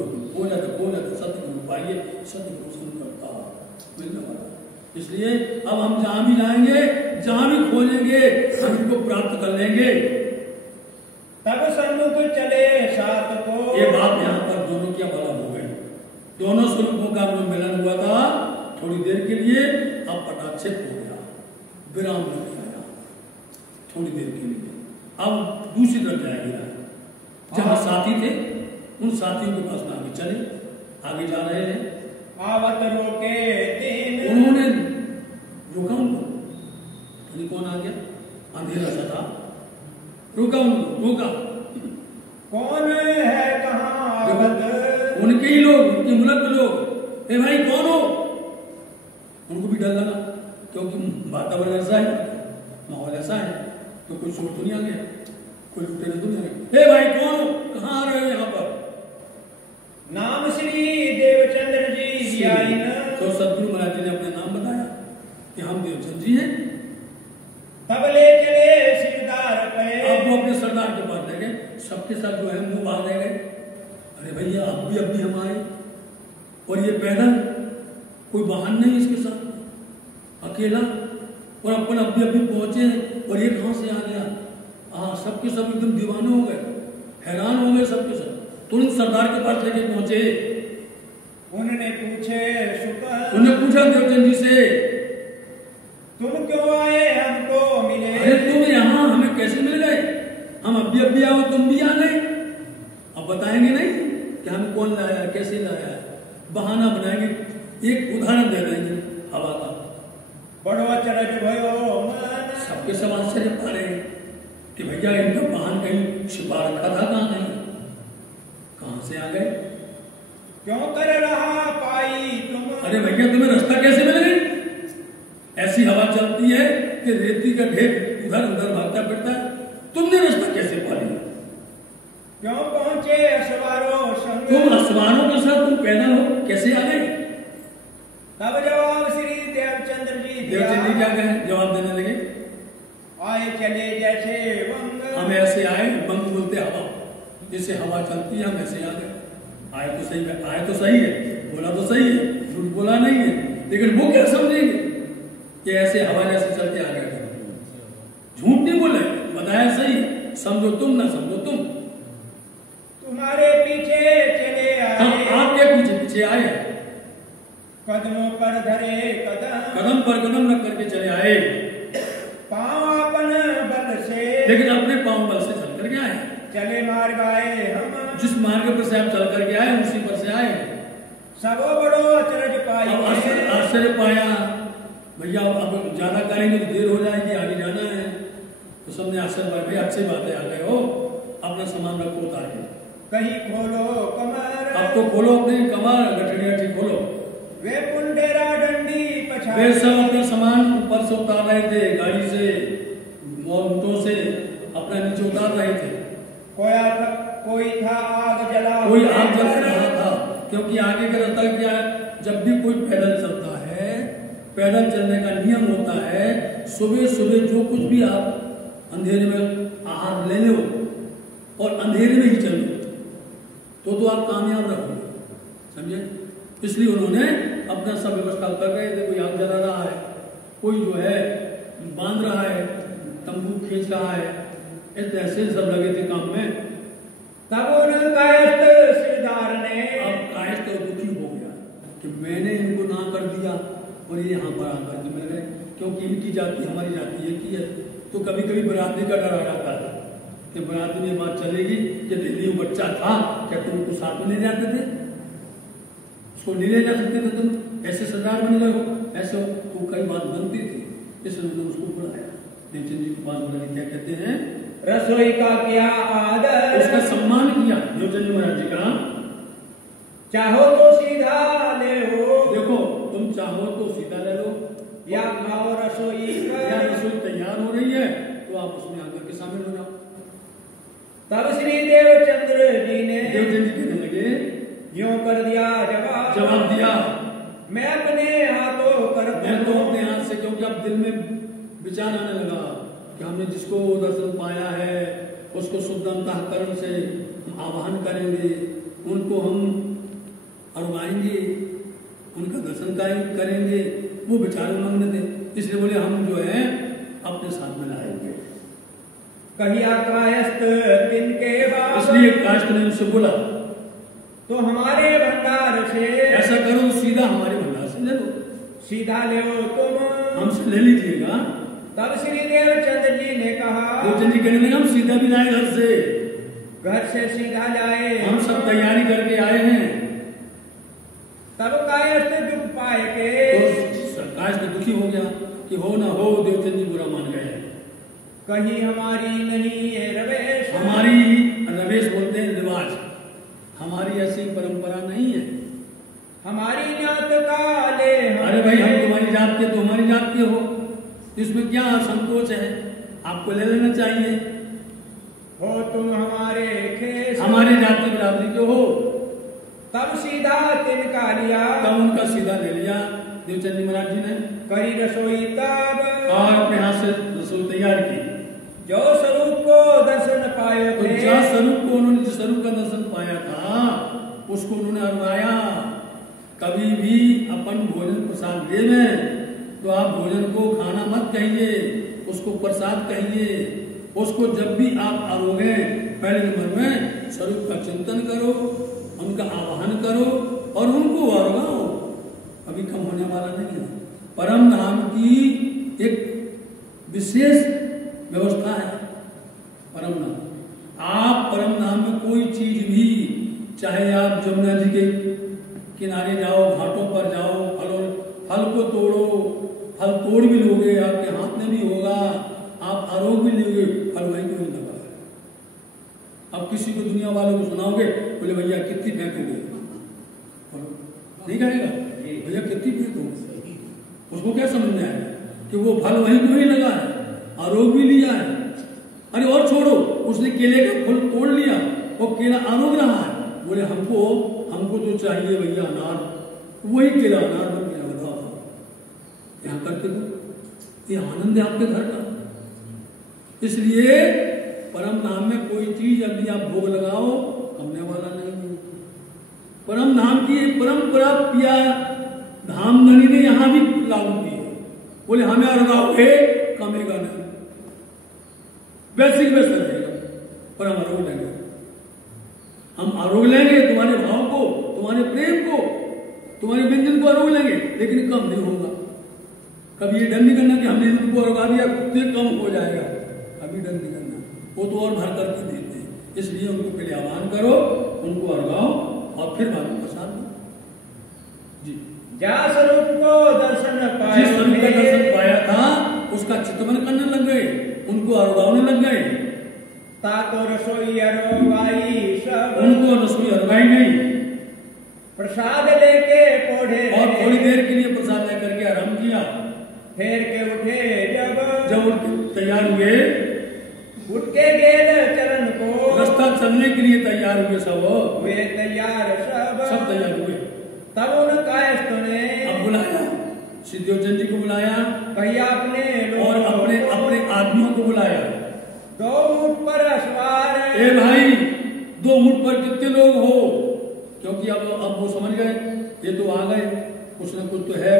सत्य गुरु पाइए, सत्य गुरु सुन करता मिलने वाला। इसलिए अब हम जहां भी जाएंगे, जहां भी खोजेंगे, हम इनको प्राप्त कर लेंगे। तब सन्मुख चले सात को। ये बात यहाँ पर दोनों की अलग हो गई। दोनों स्वरूपों का मिलन हुआ था थोड़ी देर के लिए, अब पटाक्षेप हो गया, विराम लग गया थोड़ी देर के लिए। अब दूसरी तरफ जाएगा, जहां साथी थे उन साथियों के पास आगे चले, आगे जा रहे हैं। आवत रोके तीन, उन्होंने रोका उनको, कौन आ गया, अंधेरा सा था, रोका उनको, रोका। कौन है कहाँ आवत, उनके ही लोग, उनके मुल्क के लोग, ए भाई कौन हो? उनको भी डर लगा, क्योंकि वातावरण ऐसा है, माहौल ऐसा है, तो कोई चोर तो नहीं आ गया, कोई लुटेरे तो नहीं आ गया। ए भाई कौन हो, कहाँ आ रहे हो यहाँ पर? नाम श्री देवचंद्र जी दियाइन। तो सदगुरु महाराज जी ने अपना नाम बताया कि हम देवचंद्र जी हैं। तब ले चले सिरदार पे। अब वो अपने सरदार के पास ले गए, सबके साथ जो है मुंह बाहर ले गए। अरे भैया अब भी हम आए, और ये पैदल, कोई वाहन नहीं इसके साथ, अकेला, और अपन अब भी पहुंचे, और ये कहां से आ गया? हाँ, सबके सब एकदम दीवाने हो गए, हैरान हो गए सबके सब। तुरंत सरदार के पास लेके पहुंचे। उन्होंने पूछा देवचंद जी से, तुम क्यों आए हमको मिले? अरे तुम यहाँ हमें कैसे मिल गए? हम अब भी आओ, तुम भी आ गए। अब बताएंगे नहीं कि हम कौन लाया, कैसे लाया है, बहाना बनाएंगे, एक उदाहरण दे देंगे हवा का। बड़ो अचरज भयो मन। सबके सब आश्चर्य पा रहे हैं कि भैया इनका वाहन कहीं छिपा रखा था, कहां से आ गए? क्यों कर रहा पाई तुम? अरे भैया तुम्हें रास्ता कैसे मिल गई? ऐसी हवा चलती है कि रेती का ढेर उधर उधर भागता फिरता है, तुमने रास्ता कैसे पा लिया? क्यों पहुंचे असवारों संग? तुम असवारों के साथ तुम पैदल हो, कैसे आ गए? तब जवाब श्री देवचंद्र जी क्या कहे, जवाब देने लगे, आए चले जैसे वंग। हम ऐसे आए, वंग बोलते हवा, जैसे हवा चलती है, हम ऐसे आ गए। आए तो सही है, बोला तो सही है, झूठ बोला नहीं है, लेकिन वो क्या समझेंगे कि ऐसे हवा जैसे चलते आ गए? झूठ नहीं बोले, बताया सही, समझो तुम ना समझो तुम। तुम्हारे पीछे चले आए। हम आपके पीछे आए, कदमों पर धरे कदम पर कदम रख करके चले आए, पांव अपन बल से, लेकिन अपने पांव बल से चल करके आए। चले मार्ग आए हम, जिस मार्ग पर से आप चल करके आए उसी पर से आए। सबो बड़ो अचरज पाई। आश्चर्य पाया, भैया अब ज्यादा करेंगे तो देर हो जाएगी, आगे जाना है। तो सबने आश्चर्य पाया, भैया अच्छी बात है, आ गए हो, अपना सामान रखो उतार के, कहीं खोलो कमर। अब तो खोलो अपनी कमर, गठड़ी गठड़ी खोलो। वे पुंडेरा डंडी पछाड़, वे सब अपना सामान ऊपर से उतार रहे थे, गाड़ी से, ऊँटों से अपना नीचे उतार रहे थे। कोई था आग जला, कोई आग जल रहा था, क्योंकि आगे का रास्ता क्या है, जब भी कोई पैदल चलता है, पैदल चलने का नियम होता है, सुबह सुबह जो कुछ भी आप अंधेरे में आहार ले लो और अंधेरे में ही चलो, तो आप कामयाब रहोगे, समझे? इसलिए उन्होंने अपना सब व्यवस्था कर रहे थे। कोई आग जला रहा है, कोई जो है बांध रहा है, तंबू खींच रहा है, ऐसे सब लगे थे काम में। तब कायस्थ सिरदार ने, अब कायस्थ दुखी हो गया कि मैंने इनको ना कर दिया और ये यहाँ पर आकर के मिल गए, क्योंकि इनकी जाति हमारी जाति एक ही है। तो कभी कभी बरादरी का डर आ जाता है कि बरादरी में बात चलेगी कि दिल्ली में बच्चा था, क्या तुम उसको साथ में ले जाते थे? उसको नहीं ले जा सकते थे तुम? ऐसे सरदार बन गए हो, ऐसे हो, तो कई बात बनती थी, इसलिए उन्होंने उसको बुलाया। देवचंद जी के पास बुलाने क्या कहते हैं, रसोई का किया आदर, उसका सम्मान किया देवचंद महाराज जी का। चाहो तो सीधा ले हो, देखो तुम चाहो तो सीधा ले लो, या खाओ रसोई, या रसोई तैयार हो रही है तो आप उसमें आकर के शामिल हो जाओ। तब श्री देवचंद्र जी ने, देवचंद जी कहने लगे, यूं कर दिया जवाब दिया, मैं अपने हाथों कर मैं तो अपने हाथ से, क्योंकि अब दिल में विचार आने लगा कि हमने जिसको दर्शन पाया है उसको शुद्ध अंतःकरण से हम आवाहन करेंगे, उनको हम अरवाएंगे, उनका दर्शन करेंगे। वो विचार उमंग थे, इसलिए बोले हम जो है अपने साथ में लाएंगे। कहिया कायस्थ तिनके बाद, इसलिए कायस्थ ने उनसे बोला तो हमारे भंडार से, ऐसा करो सीधा हमारे भंडार से ले लो, सीधा ले तुम, हमसे ले लीजिएगा। तब श्री देवचंद्र जी ने कहा, देवचंद जी कहने लगे हम सीधा भी लाए घर से सीधा लाए, हम सब तैयारी करके आए हैं। तब कायस्थ दुख पाए के, तो कायस्थ दुखी हो गया कि हो ना हो देवचंद जी बुरा मान गए। कहीं हमारी नहीं ये रवेश, हमारी रवेश बोलते हैं रिवाज, हमारी ऐसी परंपरा नहीं है। हमारी जात का ले, अरे भाई हम तुम्हारी जात के, तुम्हारी जात के हो, इसमें क्या संकोच है, आपको ले लेना चाहिए। हो तुम हमारे खेस, हमारी जात की बराबरी के हो। तब सीधा तिनका लिया, तब उनका सीधा ले लिया देवचंद जी महाराज जी ने। करी रसोई तब, और अपने हाथ से रसोई तैयार की। जो स्वरूप को दर्शन पाए तो थे, जिस स्वरूप को उन्होंने, जिस स्वरूप का दर्शन पाया था उसको उन्होंने अरवाया। कभी भी अपन भोजन प्रसाद ले में तो आप भोजन को खाना मत कहिए, उसको प्रसाद कहिए। उसको जब भी आप अरोगे पहले नंबर में स्वरूप का चिंतन करो, उनका आवाहन करो और उनको अरवाओ, अभी कम होने वाला नहीं है। परम धाम की एक विशेष व्यवस्था है परम धाम। आप परम धाम में कोई चीज भी, चाहे आप जमुना जी के किनारे जाओ, घाटों पर जाओ, फल को तोड़ो, फल तोड़ भी लोगे, आपके हाथ में भी होगा, आप आरोग भी लोगे, फल वहीं को नहीं लगा है। अब किसी को दुनिया वालों को सुनाओगे, बोले भैया कितनी फेंकोगे, नहीं कहेगा भैया कितनी फेंकोगे, उसको क्या समझ में आएगा कि वो फल वहीं को ही लगा है, आरोग भी लिया है। अरे और छोड़ो, उसने केले का फल तोड़ लिया, वो केला आरोग रहा है, बोले हमको जो चाहिए भैया अनार, वही केला अनार बन गया। बताओ यहाँ करके दो, ये आनंद है आपके घर का। इसलिए परम धाम में कोई चीज अभी आप भोग लगाओ, कमने वाला नहीं है। परम धाम की एक परंपरा पिया धामधनी ने यहां भी लागू की है। बोले हमें अरगाओगे कमेगा नहीं, वैसे ही वैसा रहेगा, पर हम आरोग लेंगे, हम आरोग लेंगे तुम्हारे भाव को, तुम्हारे प्रेम को, तुम्हारे व्यंजन को आरोग लेंगे, लेकिन कम नहीं होगा। कभी ये डर नहीं करना कि हमने इनको अरगा दिया तो ये कम हो जाएगा, कभी डर नहीं करना, वो तो और भर करके देते हैं। इसलिए उनको पहले आह्वान करो, उनको अरगाओ और फिर बाद में प्रसाद दो। जी, जा स्वरूप को दर्शन पाया, जिस स्वरूप का दर्शन पाया था उसका चितवन करने लग गए, उनको अरगावने लग गए। ताको रसोई अरगाई सब, उनको रसोई अरगाई गई, प्रसाद लेके पौधे, और थोड़ी देर के लिए प्रसाद लेकर के आराम किया। फेर के उठे जब तैयार हुए, उठ के गेल चरण को, रास्ता चलने के लिए तैयार हुए, सब वे तैयार सब तैयार हुए। तब उन कायस्थ ने अब बुलाया, सिद्धोचंद जी को बुलाया, कहिया अपने और अपने आदमियों को बुलाया। 2 ऊंट पर सवार, ए भाई 2 ऊंट पर कितने लोग हो, क्योंकि अब वो समझ गए ये तो आ गए, कुछ न कुछ तो है,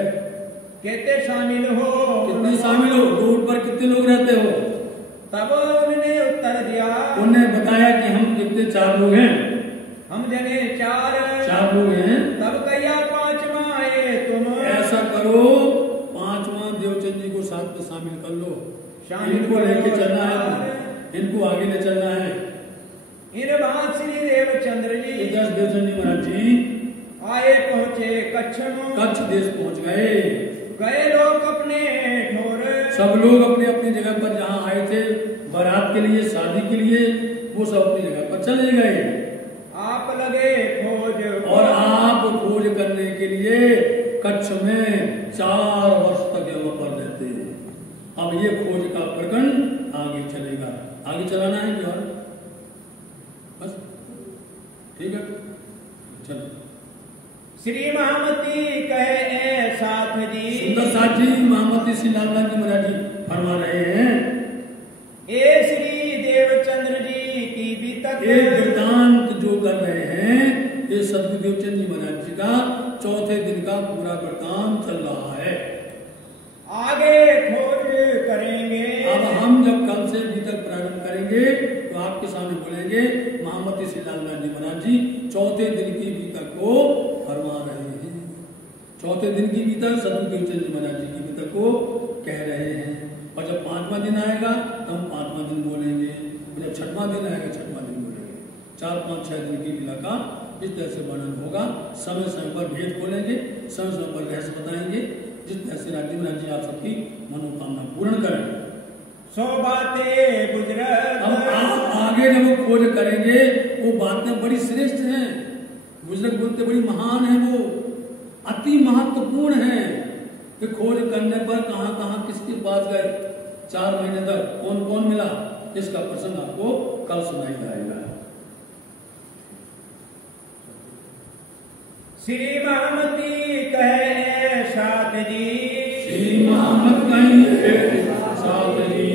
कहते शामिल हो, कितने शामिल हो, 2 ऊंट पर कितने लोग रहते हो। तब उन्होंने उत्तर दिया, उन्होंने बताया कि हम कितने 4 लोग हैं, हम जने 4 लोग हैं। तब कहिया 5वां आए तुम, ऐसा करो 5वां देवचंद जी को साथ में शामिल कर लो, इनको लेके चलना है, इनको आगे ले चलना है। इन बात श्री देवचंद्र जी, देवचंद जी महाराज जी आए पहुंचे कच्छ देश पहुंच गए लोग अपने ठोर, सब लोग अपने अपनी जगह पर जहाँ आए थे बारात के लिए, शादी के लिए, वो सब अपनी जगह पर चले गए। आप लगे खोज, और आप खोज करने के लिए कच्छ में 4 वर्ष तक यहाँ पर रहते हैं। अब ये खोज का प्रकरण आगे चलेगा, आगे चलाना है क्या, बस ठीक है, चलो। महामती कहे ए साथ जी। सुंदर साथ जी महामती श्री लाललाल जी महाराज जी फरमा रहे हैं, ए श्री देवचंद्र जी की बीतक। ये वृतांत जो कर रहे हैं ये सदगुरु देवचंद जी महाराज जी का चौथे दिन का पूरा वृतांत चल रहा है। आगे खोज करेंगे। अब हम जब कल से बीतक प्रारंभ करेंगे तो आपके सामने बोलेंगे महामती श्री लाललाल जी महाराज जी चौथे दिन की बीतक को फरमा रहे हैं। चौथे दिन की बीतक सदगुरु देवचंद जी महाराज जी की बीतक को कह रहे हैं। और जब 5वां दिन आएगा तो हम 5वां दिन बोलेंगे, जब 6वां दिन आएगा 6वां दिन बोलेंगे। 4, 5, 6 दिन की लीला का इस तरह से वर्णन होगा। समय समय पर भेद खोलेंगे, समय समय पर रहस्य बताएंगे, जिस तरह से राज्य महाराज जी आप सबकी मनोकामना पूर्ण करें। सो बातें गुजरत। अब आप आगे जब वो खोज करेंगे वो बातें बड़ी श्रेष्ठ हैं, गुजरत बोलते बड़ी महान है, वो अति महत्वपूर्ण है कि खोज करने पर कहां कहां किसके पास गए, 4 महीने तक कौन कौन मिला, इसका प्रसंग आपको कल सुनाई जाएगा। श्री महामती कहे साथ जी। श्री महामत कहे साथ जी।